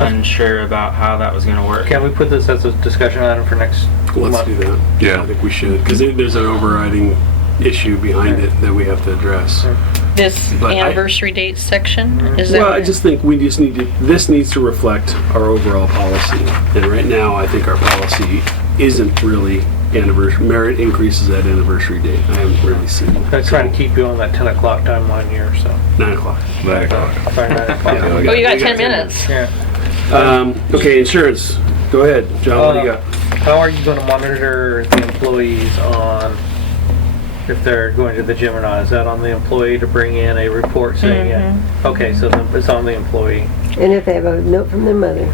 unsure about how that was going to work. Can we put this as a discussion item for next Let's month? do that. Yeah. I think we should, because there's an overriding issue behind it that we have to address. This But anniversary date section, is that? Well, I just think we just need to, this needs to reflect our overall policy. And right now, I think our policy isn't really merit increases at anniversary date. I haven't really seen that. I'm trying to keep you on that 10 o'clock timeline here, so. 9 o'clock. By 9 o'clock. Yeah, we Oh, you got we 10 minutes. Yeah. Okay, insurance. Go ahead, John, what do you got? How are you going to monitor the employees on if they're going to the gym or not? Is that on the employee to bring in a report saying, yeah? Okay, so then it's on the employee. And if they have a note from their mother.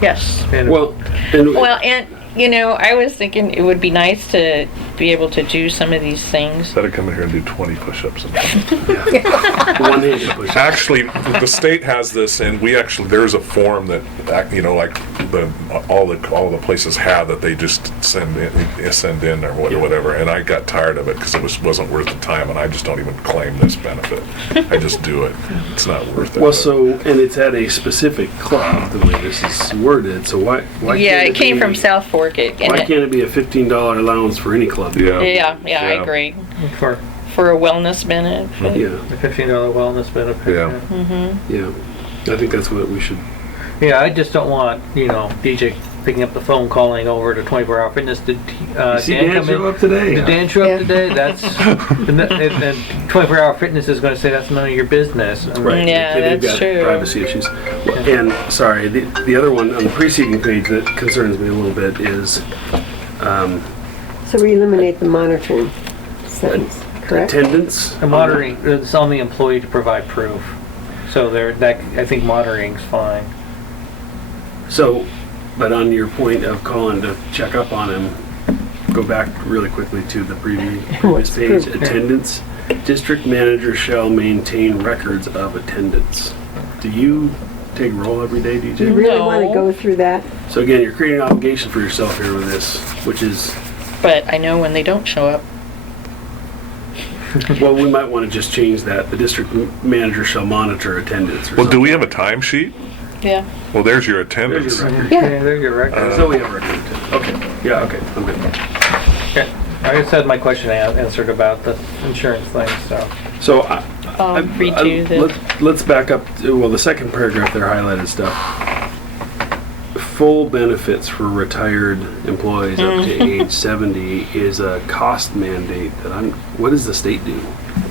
Yes. And Well, and Well, and, you know, I was thinking it would be nice to be able to do some of these things. better come in here and do 20 push-ups. one-handed push. Actually, the state has this, and there's a form that, you know, like all the places have that they just send in or whatever. And I got tired of it because it wasn't worth the time, and I just don't even claim this benefit. I just do it. It's not worth it. Well, and it's at a specific club, the way this is worded, so why Yeah, can't it came be- from South Fork. Why can't it be a $15 allowance for any club? Yeah. Yeah, I Yeah. agree. for For a wellness benefit. Yeah, the $15 wellness benefit. Yeah. yeah. I think that's what we should, Yeah, I just don't want, you know, DJ picking up the phone calling over to 24-hour fitness. Did see Dan Dan come show in? up today? Did Dan show Yeah. up today? That's and 24-hour fitness is going to say that's none of your business. right. Yeah, They've that's got true. privacy issues. And, sorry, the other one on the preceding page that concerns me a little bit is So we eliminate the monitoring sentence, correct? attendance. The monitoring, it's on the employee to provide proof. So I think monitoring's fine. So, but on your point of calling to check up on him, go back really quickly to the previous What's page, proof? attendance. District manager shall maintain records of attendance. Do you take roll every day, Do you DJ? really No. want to go through that? So again, you're creating an obligation for yourself here with this, which is, But I know when they don't show up. well, we might want to just change that. The district manager shall monitor attendance or Well, do something. we have a timesheet? Yeah. Well, there's your attendance. There's your record. Yeah. There's your record. So we have a record of attendance. Okay, yeah, okay, I'm good. Okay. I just had my question answered about the insurance thing, so. So I'll read to you the. let's back up. Well, the second paragraph there highlighted stuff. full benefits for retired employees up to age 70 is a cost mandate what does the state do?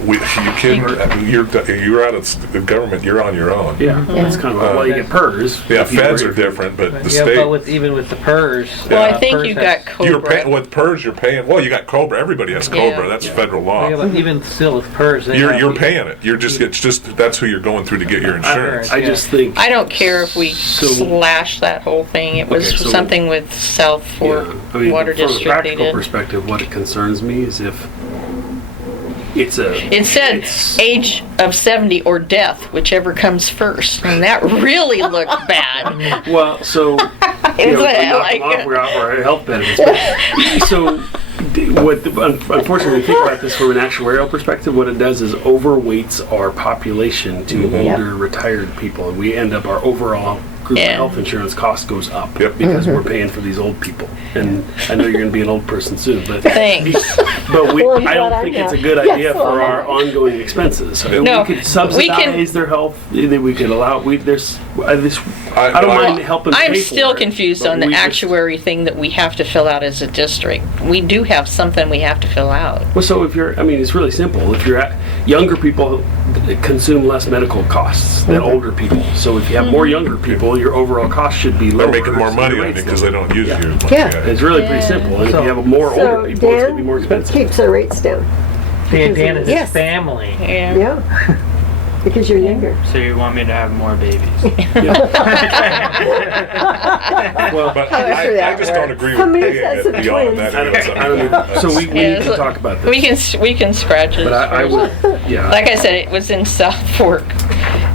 You can, you're out of the government, you're on your own. Yeah, it's kind of well, you get PERS. Yeah, if you feds were- are different, but the Yeah, state. but even with the PERS. Well, I think PERS you has- got You're paying, Cobra. with PERS, you're paying, well, you got Cobra, everybody has Cobra, that's federal Yeah, law. but even still with PERS, they have- You're paying it, it's just, that's who you're going through to get your insurance. I just think. I don't care if we So- slash that whole thing. It was Okay, so- something with South Fork I mean, Water from a District they practical did. perspective, what it concerns me is if it's a. It said it's- age of 70 or death, whichever comes first. And that really looked bad. Well, so It you was know, if we knock like- them off, we're off our health benefits. But, so, unfortunately, think about this from an actuarial perspective. What it does is overweights our population to older, retired people, and we end up our overall group Yeah. health insurance cost goes up Yep. because we're paying for these old people. And I know you're going to be an old person soon, but Thanks. but Well, I'm I don't glad think I'm it's a not. good Yes, idea well, for I'm our not. ongoing expenses. No, We could subsidize we can- their health. We could allow. I don't Well, mind helping. I'm pay still for it, confused but on the we just- actuary thing that we have to fill out as a district. We do have something we have to fill out. Well, so if you're, I mean, it's really simple. If you're at, younger people consume less medical costs than older people. So if you have more younger people, your overall cost should be lower. They're making more so money your on it rates because they don't use you as much. Yeah. It's really pretty simple. And if you have more older So people, it's going to be more Dan expensive. keeps our rates down. Dan and his Yes. family. Yeah. Yeah. Because you're younger. So you want me to have more babies? Well, But However I that just don't works. agree For with me, paying that's it the beyond twins. that. I don't know. So we Yeah, need to talk about We this. can scratch it. But I would, yeah. Like I said, it was in South Fork,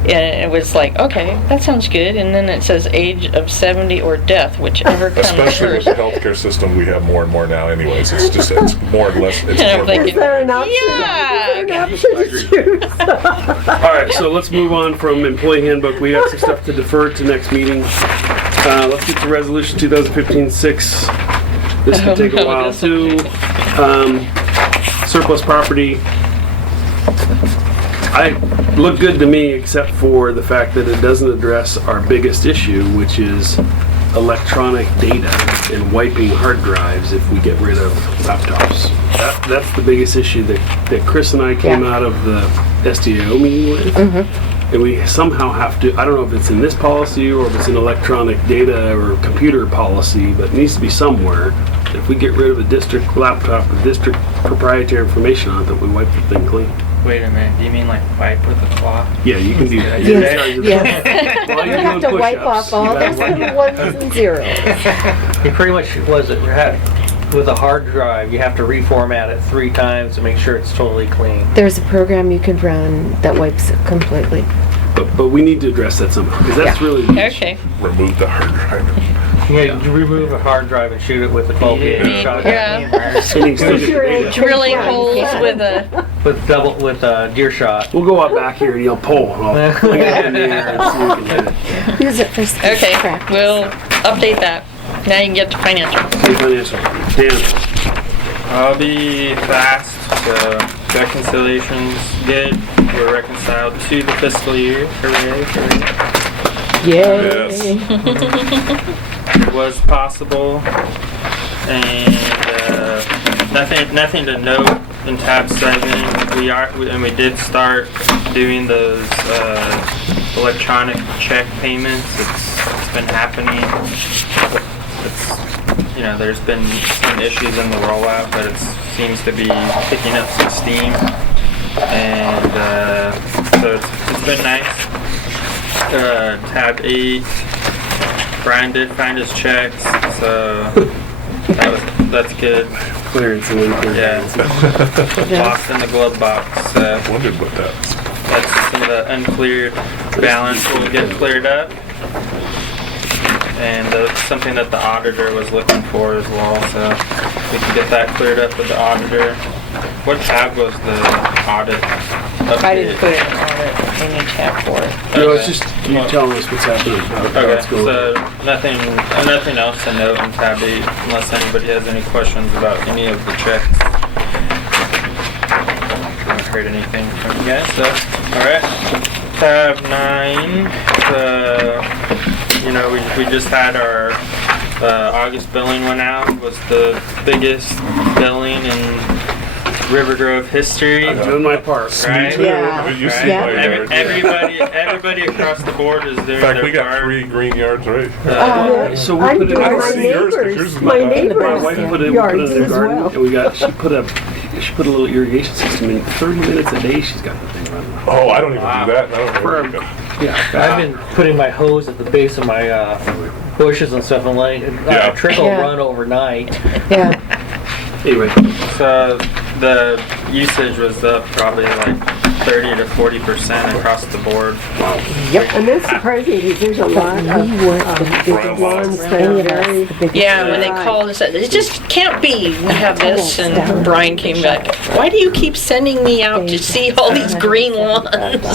and it was like, okay, that sounds good. And then it says age of 70 or death, whichever comes Especially with first. the healthcare system we have more and more now anyways. It's just, it's more or less, it's And I'm more. thinking, Is there an option? Yeah. Is there an option to choose? All right, so let's move on from employee handbook. We got some stuff to defer to next meeting. Let's get to resolution 2015-6. This could take a no, while this too. Surplus property. I look good to me, except for the fact that it doesn't address our biggest issue, which is electronic data and wiping hard drives if we get rid of laptops. That's the biggest issue that Chris and I came Yeah. out of the SDO meeting with. And we somehow have to, I don't know if it's in this policy or if it's in electronic data or computer policy, but it needs to be somewhere. If we get rid of a district laptop with district proprietary information on it, that we wipe the thing clean. Wait a minute, do you mean like wipe with a cloth? Yeah, you can do that. Yes, You're in charge of yes. that. While You you're have doing to wipe push-ups, off all you gotta those wipe- little ones and zeros. He pretty much with a hard drive, you have to reformat it 3 times to make sure it's totally clean. There's a program you can run that wipes it completely. But we need to address that somehow, because that's really the issue. Okay. Remove the hard drive. Yeah, you remove a hard drive and shoot it with a 12 gauge Yeah. shotgun. Yeah. So you can still get the data. Drilling holes with a, With deer shot. We'll go out back here and you'll pull, and I'll fling it in the air and see if we can hit it. Use it for ski okay, practice. we'll update that. Now you can get to financial. Any financial? Dan? I'll be fast. So reconciliation's good. We're reconciled to the fiscal year. Hooray, hooray. Yay. Yes. It was possible, and nothing to note in tab 7. We did start doing those electronic check payments. It's been happening. There's been some issues in the rollout, but it seems to be picking up some steam, and so it's been nice. Tab 8. Brian did find his checks, so that's good. Clearance and unclear. Yeah, lost in the glove box. So Wondered what that was. that's some of the uncleared balance will get cleared up, and something that the auditor was looking for as well. So we can get that cleared up with the auditor. What tab was the audit? I didn't put it in audit, any tab for it. No, it's just you telling us what's happening. How Okay, it's going. so nothing else to note in tab 8 unless anybody has any questions about any of the checks. Haven't heard anything from you guys, so alright. Tab 9, you know, we just had our August billing went out. Was the biggest billing in Rivergrove history. I'm doing my part. Right? Yeah. You see Yeah. my yard. Everybody across the board is doing In fact, their we got part. 3 green yards, right? So we I'm put it doing in my see yours, 'cause yours neighbors, is my not- My neighbors' wife put it in yards the as garden, well. and she put a little irrigation system in. 30 minutes a day, she's got the thing running. Oh, I don't even do that. I don't For know. Yeah. I've been putting my hose at the base of my bushes and stuff and letting it Yeah. trickle Yeah. run overnight. Yeah. Anyway, So the usage was up probably like 30 to 40% across the board. And that's surprising because there's a lot We of weren't the biggest, ones that any are of us, very, the biggest. Yeah, when they called and said, it just can't be, we have this, and Brian came back, why do you keep sending me out to see all these green lawns?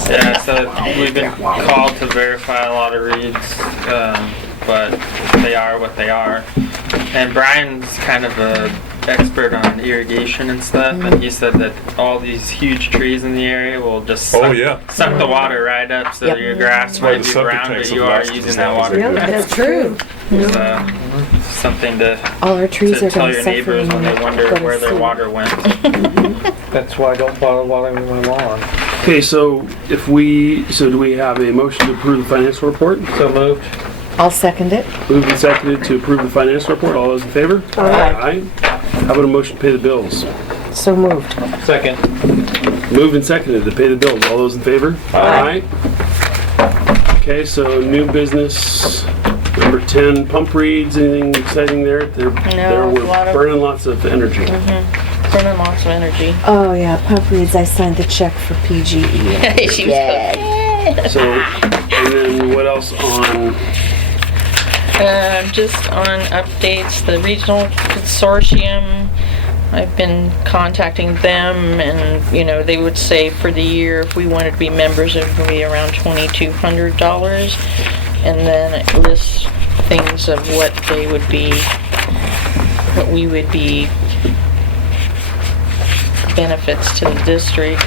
Yeah, so we've been called to verify a lot of reads, but they are what they are. And Brian's kind of a expert on irrigation and stuff, and he said that all these huge trees in the area will just suck, suck the water right up, so Yep. your grass why might the be septic brown, tanks but you have are lasted using as that long as water. they yeah, that's true. So, something to All our trees are tell gonna your suffer neighbors when they wonder but where it's their soon. water went. That's why I don't bother watering my lawn. okay, so do we have a motion to approve the financial report? So moved. I'll second it. Moved and seconded to approve the financial report. All those in favor? Aye. How about a motion to pay the bills? So moved. Second. Moved and seconded to pay the bills. All those in favor? Aye. Okay, so new business, number 10, pump reads. Anything exciting there? There a we're lot of- burning lots of energy. Burning lots of energy. Oh, yeah, pump reads, I signed the check for PGE. She was Yeah. So, and then what else on? Just on updates, the regional consortium, I've been contacting them, and, you know, they would say for the year, if we wanted to be members, it would be around $2,200. And then it lists things of what they would be, what we would be, benefits to the district.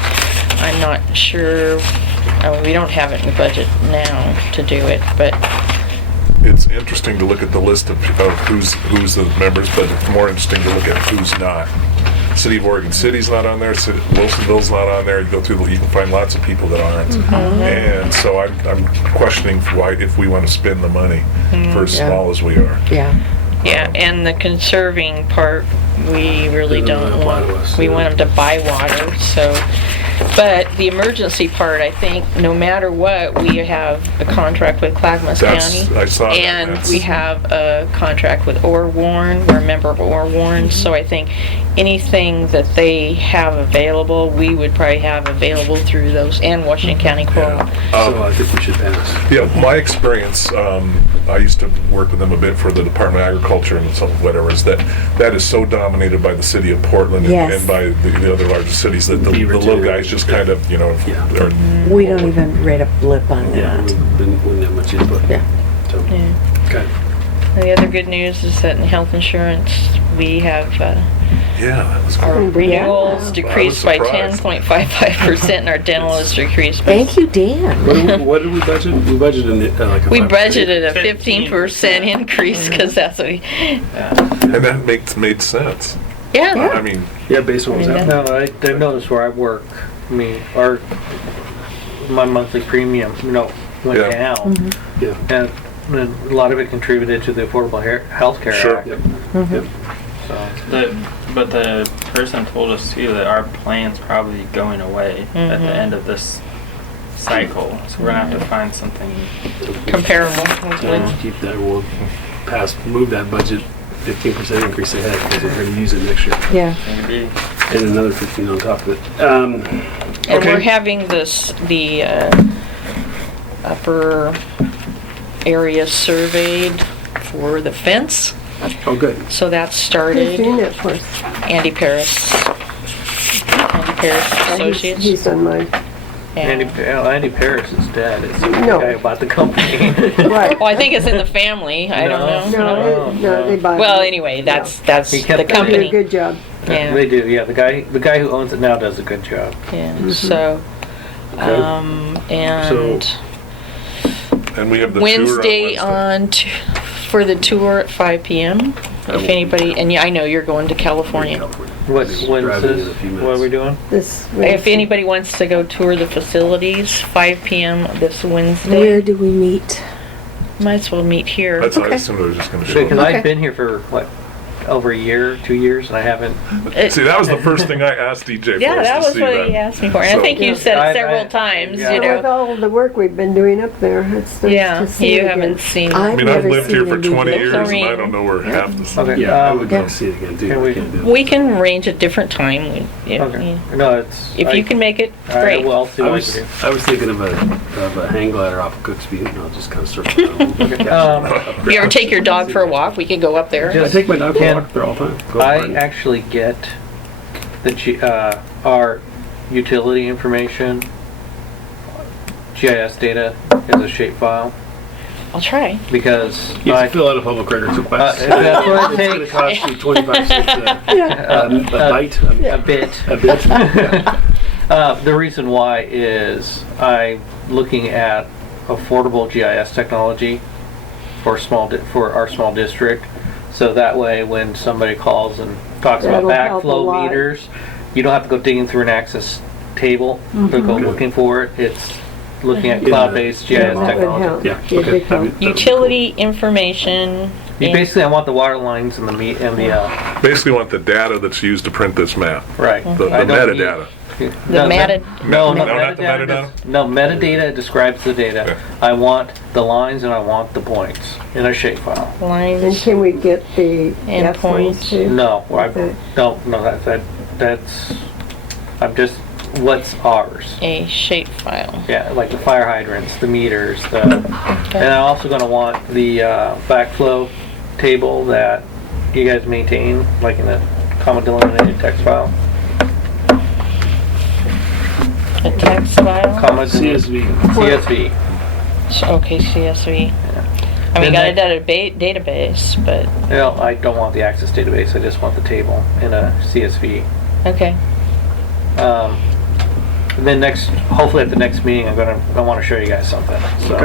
I'm not sure, I mean, we don't have it in the budget now to do it, but It's interesting to look at the list of who's the members, but it's more interesting to look at who's not. City of Oregon City's not on there. Wilsonville's not on there. You go through, you can find lots of people that aren't. And so I'm questioning why, if we want to spend the money for as small as we are. Yeah. yeah, and the conserving part, we really Doesn't don't apply want, to us, we yeah. want them to buy water, so. But the emergency part, I think, no matter what, we have a contract with Clackamas County. I saw that. And That's- we have a contract with Ore Warren, we're a member of Ore Warren, so I think anything that they have available, we would probably have available through those, and Washington County Coral. So I think we should pass. Yeah, my experience, I used to work with them a bit for the Department of Agriculture and some whatever, is that is so dominated by the city of Portland Yes. and by the other larger cities that the little guys just kind of, you know, Yeah. are, We don't even rate a blip on Yeah, that. we wouldn't have much input. Yeah. So, Yeah. okay. And the other good news is that in health insurance, we have, yeah, that was our cool. renewals I decreased was by surprised. 10.55%, and our dental is decreased by. Thank you, Dan. What did we budget? We budgeted like a We 5%. budgeted a 15% increase, because that's what we, And that made sense. yeah. I mean, Yeah, based on what was I mean, happening. No, they've noticed where I work. I mean, my monthly premium, went Yeah. down. Yeah. And a lot of it contributed to the Affordable Health Care Sure. Act. Yep. Mm-hmm. Yep. But the person told us too that our plan's probably going away at the end of this cycle, so we're gonna have to find something. Comparable. Let's keep that. We'll move that budget 15% increase ahead because we're going to use it next year, Yeah. Maybe. and another 15 on top of it. And we're having the upper area surveyed for the fence, Oh, good. so that's Who's started. doing that for us? Andy Paris. Andy Paris Associates. He's done mine. Yeah. Andy Paris is dead. It's the No. guy who bought the company. Right. Well, I think it's in the family, I don't know. No, they buy. Well, it. anyway, Yeah. that's He the kept- They do a company. good job. Yeah. They do, yeah. The guy who owns it now does a good job. Yeah, so, Okay. and And we have the tour Wednesday on Wednesday. for the tour at 5 p.m. If anybody, and yeah, I know you're going to California. What, Just when's driving in this? a few What minutes. are we doing? This If Wednesday. anybody wants to go tour the facilities, 5 p.m. this Wednesday, Where do we meet? might as well meet here. That's what I Okay. assumed I was just gonna show Because up. Okay. I've been here for, what, over a year, 2 years, and I haven't. See, that was the first thing I asked DJ for, Yeah, was that to was see what that. he asked me for. And I So- think you said I- it several I- times, yeah. you With know. all the work we've been doing up there, it's nice Yeah, to see you it again. haven't seen I- I mean, I've never lived here seen for it 20 either. years and I Sorry. don't know where half the stuff. Okay. Yeah, I would Yeah. go see it again too. Can I we- can't do it. We can arrange a different time. Okay. No, it's. If you can make it, great. Well, I'll see I what I was, can do. I was thinking of a hang glider off of Cooksby, and I'll just kind of circle around. If you ever take your dog for a walk, we could go up there. I take my dog for a Can- walk there all the time. Go I riding. actually get our utility information, GIS data as a shapefile, I'll try. because You have I, to fill out a public records request. if that's what it It's gonna takes. cost you 25 cents Yeah. a bite, a bit. a bit. The reason why is I'm looking at affordable GIS technology for for our small district. So that way, when somebody calls and talks about That'll help a backflow lot. meters, you don't have to go digging through an access table to go looking for it. It's looking at cloud-based GIS That would technology. help. Yeah, Be a okay. big help. That'd be Utility information. Basically, I want the water lines and the Basically want the data that's used to print this map, right. the I don't need- metadata. No, metad- no, No, not the metadata? No, metadata describes the data. Okay. I want the lines and I want the points in a shapefile. And Lines. can we get the And F ones points. too? No, I Okay. don't, no, that's, I'm just, what's ours? A shape file. Yeah, like the fire hydrants, the meters, and I'm also gonna want the backflow table that you guys maintain, like in a comma delimited text file. A text file. Comma CSV. CSV. Okay, CSV. I mean, Then got a database, but Well, I don't want the access database, I just want the table in a CSV. okay. And then hopefully at the next meeting, I want to show you guys something, so.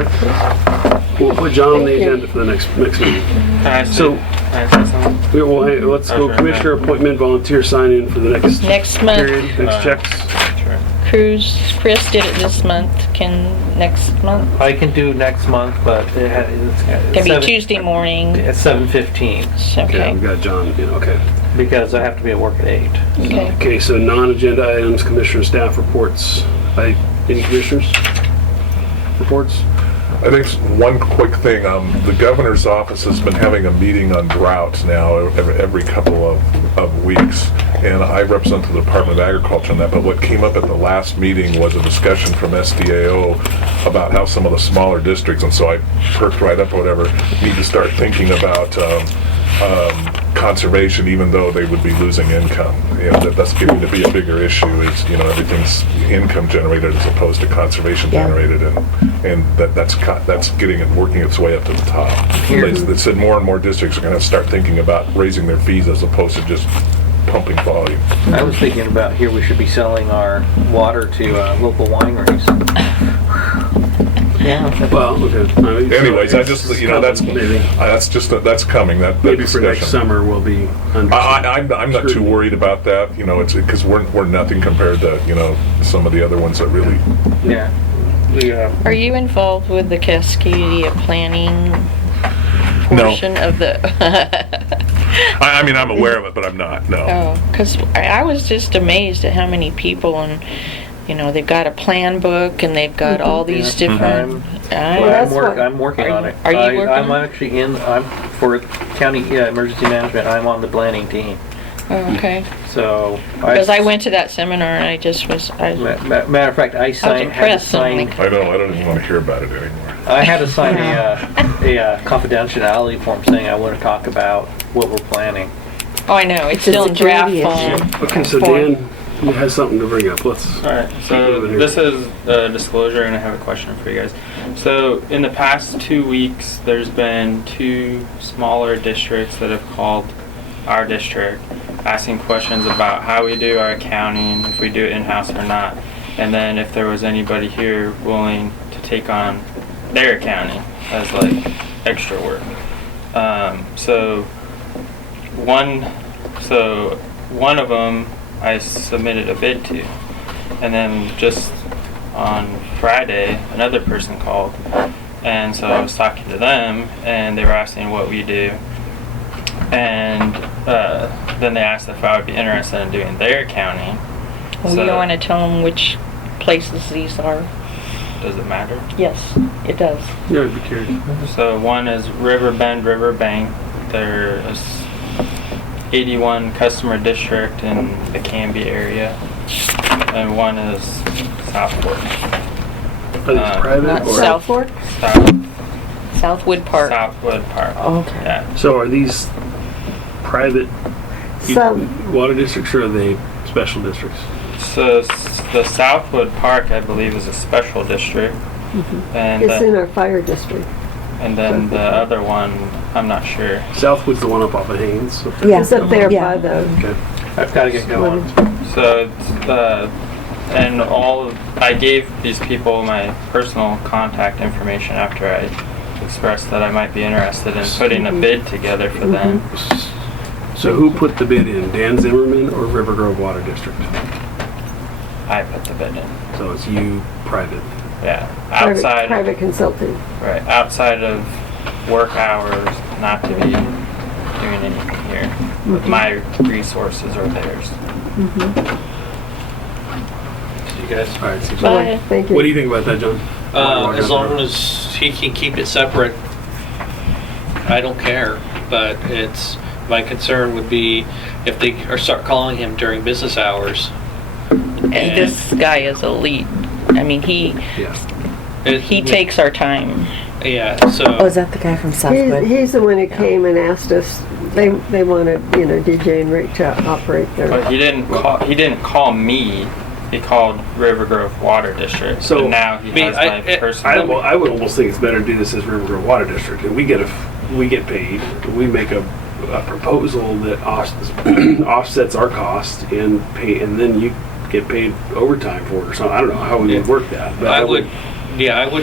We'll put John on the Thank you. agenda for the next meeting. Can I say, So- can I say something? Well, hey, let's go Sure. commissioner appointment, volunteer sign in for the next Next month, period, next checks. Sure. Chris did it this month. Can next month? I can do next month, but it's Can be seven- Tuesday morning. At 7:15, Okay, Okay. we've got John, yeah, okay. because I have to be at work at 8. Okay. Okay, so non-agenda items, commissioner staff reports. Any commissioners? Reports? I think one quick thing, the governor's office has been having a meeting on droughts now every couple of weeks, and I represent the Department of Agriculture on that, but what came up at the last meeting was a discussion from SDAO about how some of the smaller districts, and so I perked right up or whatever, need to start thinking about conservation, even though they would be losing income. And that's getting to be a bigger issue, is, everything's income generated as opposed to conservation Yeah. generated, and that's getting and working its way up to the top. They said more and more districts are going to start thinking about raising their fees as opposed to just pumping volume. I was thinking about here, we should be selling our water to local wineries. Yeah. Well, okay. Anyways, I just, Maybe. that's coming, that Maybe for next discussion. summer we'll be under. I'm not too worried about that, it's because we're nothing compared to, some of the other ones that really, Yeah. Are you involved with the Cascadia planning No. portion of the? I mean, I'm aware of it, but I'm not, no. Oh, because I was just amazed at how many people, and they've got a plan book and they've got all these different. that's what- I'm working on it. Are you working I'm on it? actually I'm for county emergency management, I'm on the planning team. Oh, okay. So. Because I went to that seminar and I just was. Matter of fact, I had to impressed, sign. I'm like- I don't even want to hear about it anymore. I had to sign a confidentiality form saying I wouldn't talk about what we're planning. Oh, I know. It's It's a still in draft security form. Okay, so Dan has something to bring up. Let's. Alright, so this is a disclosure and I have a question for you guys. So in the past 2 weeks, there's been 2 smaller districts that have called our district asking questions about how we do our accounting, if we do it in-house or not, and then if there was anybody here willing to take on their county as like extra work. So one of them I submitted a bid to, and then just on Friday another person called, and so I was talking to them, and they were asking what we do, and then they asked if I would be interested in doing their county. Well, you don't want to tell them which places these are. Does it matter? Yes, it does. Yeah, I'd be curious. So one is Riverbend, Riverbank. There's 81 customer district in the Canby area, and one is Southport. Are these private Not or? Southport? Southwood Park. Southwood Park. Okay. Yeah. So are these private water districts or are they special districts? So the Southwood Park, I believe, is a special district, and It's in our fire district. and then the other one, I'm not sure. Southwood's the one up off of Haynes. Yeah. It's up there Yeah. by the, Okay. I've got to get going. So it's and I gave these people my personal contact information after I expressed that I might be interested in putting a bid together for them. So who put the bid in? Dan Zimmerman or Rivergrove Water District? I put the bid in. So it's you, private. Yeah, outside. private consulting. Right, outside of work hours, not to be doing anything here. But my resources are theirs. See you guys. All right. So Bye. Thank you. what do you think about that, John? As long as he can keep it separate, I don't care. But my concern would be if they start calling him during business hours. And this guy is elite. I mean, he takes our time. Yeah, Oh, so is that the guy from Southwood? He's the one who came and asked us, they wanted, DJ and Rick to operate But their, he didn't call me. He called Rivergrove Water District. So, So now he I mean, has my personal. I would almost think it's better to do this as Rivergrove Water District, and we get paid. We make a proposal that offsets our cost and then you get paid overtime for it or something. I don't know how we would work that. But I would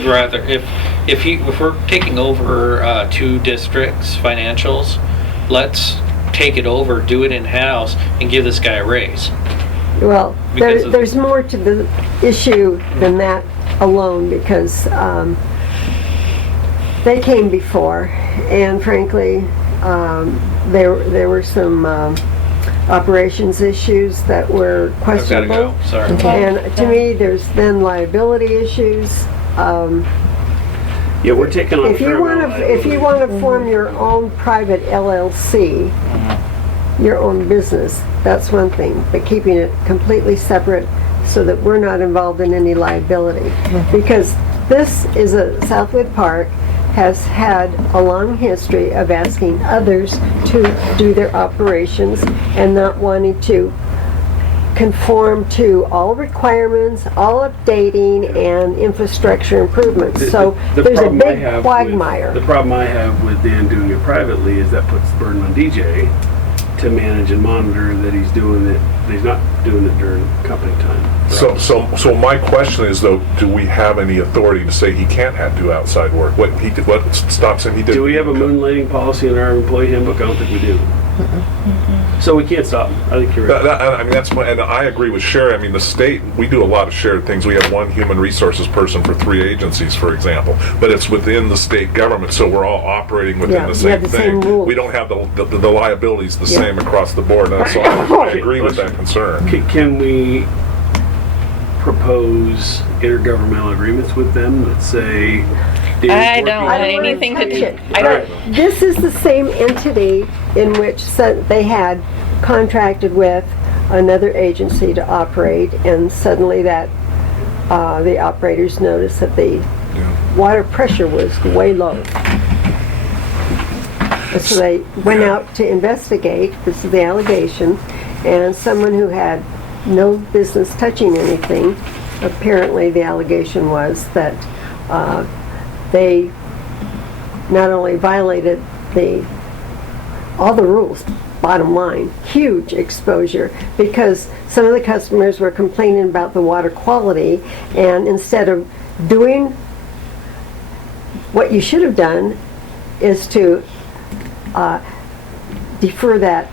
rather if we're taking over two districts' financials, let's take it over, do it in house, and give this guy a raise. well, Because of- there's more to the issue than that alone, because they came before, and frankly, there were some operations issues that were I've got to questionable. go. Sorry. And to me, there's then liability issues. yeah, we're taking on. If you want to form your own private LLC, your own business, that's one thing. But keeping it completely separate so that we're not involved in any liability, because this is Southwood Park has had a long history of asking others to do their operations and not wanting to conform to all requirements, all updating, and infrastructure improvements. So there's a big quagmire. The problem I have with Dan doing it privately is that puts the burden on DJ to manage and monitor that he's doing it. He's not doing it during company time. So my question is though, do we have any authority to say he can't do outside work? What stops him? Do we have a moonlighting policy in our employee handbook? I don't think we do. So we can't stop him. I think you're right. I mean, and I agree with Sherry. I mean, the state, we do a lot of shared things. We have one human resources person for 3 agencies, for example, but it's within the state government, so we're all operating within Yeah, the we same have the thing. same rules. We don't have the liabilities the Yeah. same across the board, and so I agree with that concern. Can we propose intergovernmental agreements with them that say? I don't want wanna anything to touch do. it. I don't. This is the same entity in which they had contracted with another agency to operate, and suddenly that the operators noticed that the water pressure was way low. So they went out to investigate, this is the allegation, and someone who had no business touching anything, apparently the allegation was that they not only violated all the rules, bottom line, huge exposure, because some of the customers were complaining about the water quality, and instead of doing what you should have done is to defer that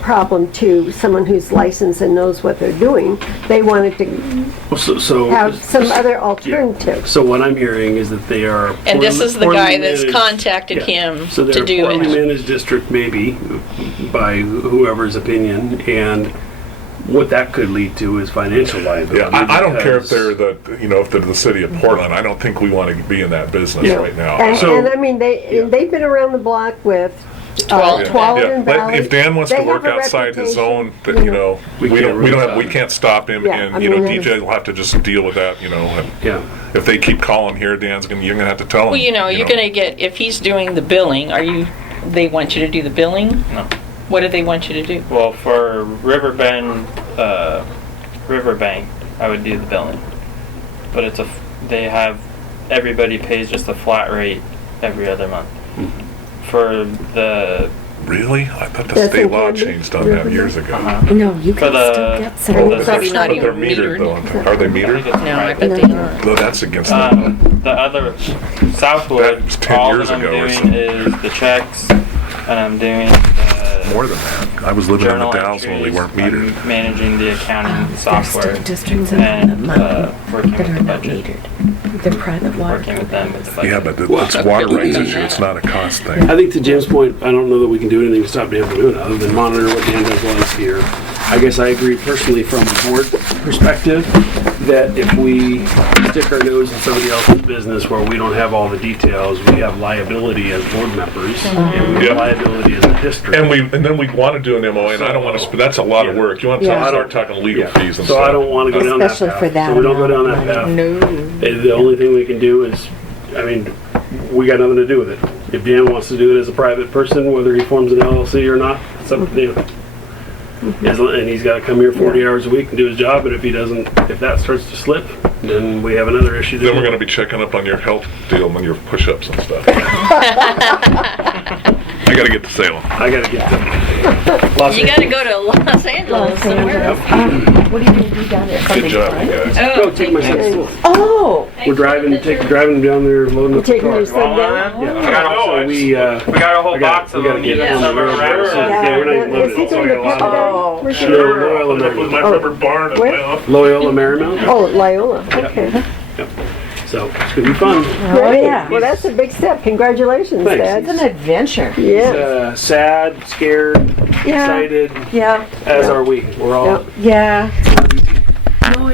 problem to someone who's licensed and knows what they're doing. They wanted to So, have some other alternative. so what I'm hearing is that they are. And this is the poorly guy that's managed- contacted yeah. him So to they're a do poorly it. managed district, maybe, by whoever's opinion, and what that could lead to is financial liability. Yeah, I don't care if because- they're if they're the city of Portland. I don't think we want to be in that business right now. And I mean, they've been around the block with Tualatin. Tualatin But Valley. if Dan wants They to work have a outside his zone, reputation, that you know. we can't stop him, Yeah, and I mean, DJ will have to just deal with that. And Yeah. if they keep calling here, you're gonna have to tell him. Well, you're gonna get, if he's doing the billing, they want you to do the billing? No. What do they want you to do? Well, for Riverbank, I would do the billing. But they have, everybody pays just a flat rate every other month. For the, Really? I thought the That's state law important. changed on that years ago. No, you For can the- still get some. for the- Probably not But they're even metered, metered. though. Are they I think metered? it's No, I private. bet they aren't. No, that's against the. The other, Southwood, That was 10 all years that I'm ago or doing something. is the checks, and I'm doing the More than that. I was living in the journal Dalles when they entries, weren't metered. I'm managing the accounting There's software, still districts in the and mountain working that with are the not budget. metered. They're private water Working with them with the companies. budget. Yeah, but it's water rights issue. It's not a cost thing. I think to Jim's point, I don't know that we can do anything to stop Dan from doing it, other than monitor what Dan does while he's here. I guess I agree personally from a board perspective, that if we stick our nose in somebody else's business where we don't have all the details, we have liability as board members, and we Yeah. have liability as a district. And then we want to do an MOA, and I don't want to. That's a lot of Yeah. work. You want to Yeah. start talking legal Yeah. fees and So stuff. I don't want to go down that path. Especially for that So we don't go down amount that of path. No. The only thing we can do is, I mean, we got nothing to do with it. If Dan wants to do it as a private person, whether he forms an LLC or not, it's up to Dan. And he's got to come here 40 hours a week and do his job, and if he doesn't, if that starts to slip, then we have another issue. Then we're going to be checking up on your health deal and your push-ups and stuff. I got to get to Salem. I got to get to Los You gotta go to Los Angeles Los somewhere. Angeles. What are you gonna do down there? Good Something job, fun? you guys. Go take my son to school. Oh, We're driving down there, loading You up the taking car. your son down? Yeah. We got a whole- So we got a whole box of we gotta them. get Yeah. some Some are around. wrapped. Yeah, we're not even Is he loaded. going to Loyola. Pepperdine? Where's he No, going? Loyola With my Marymount. rubber barn as Where? well. Loyola Marymount. Oh, Loyola, okay. Yep. So it's gonna be fun. oh Great. yeah. Well, that's a big step. Congratulations, Thanks. Dad. It's an adventure. He's Yeah, sad, scared, Yeah. excited, Yeah. as are we. We're all Yep. Yeah.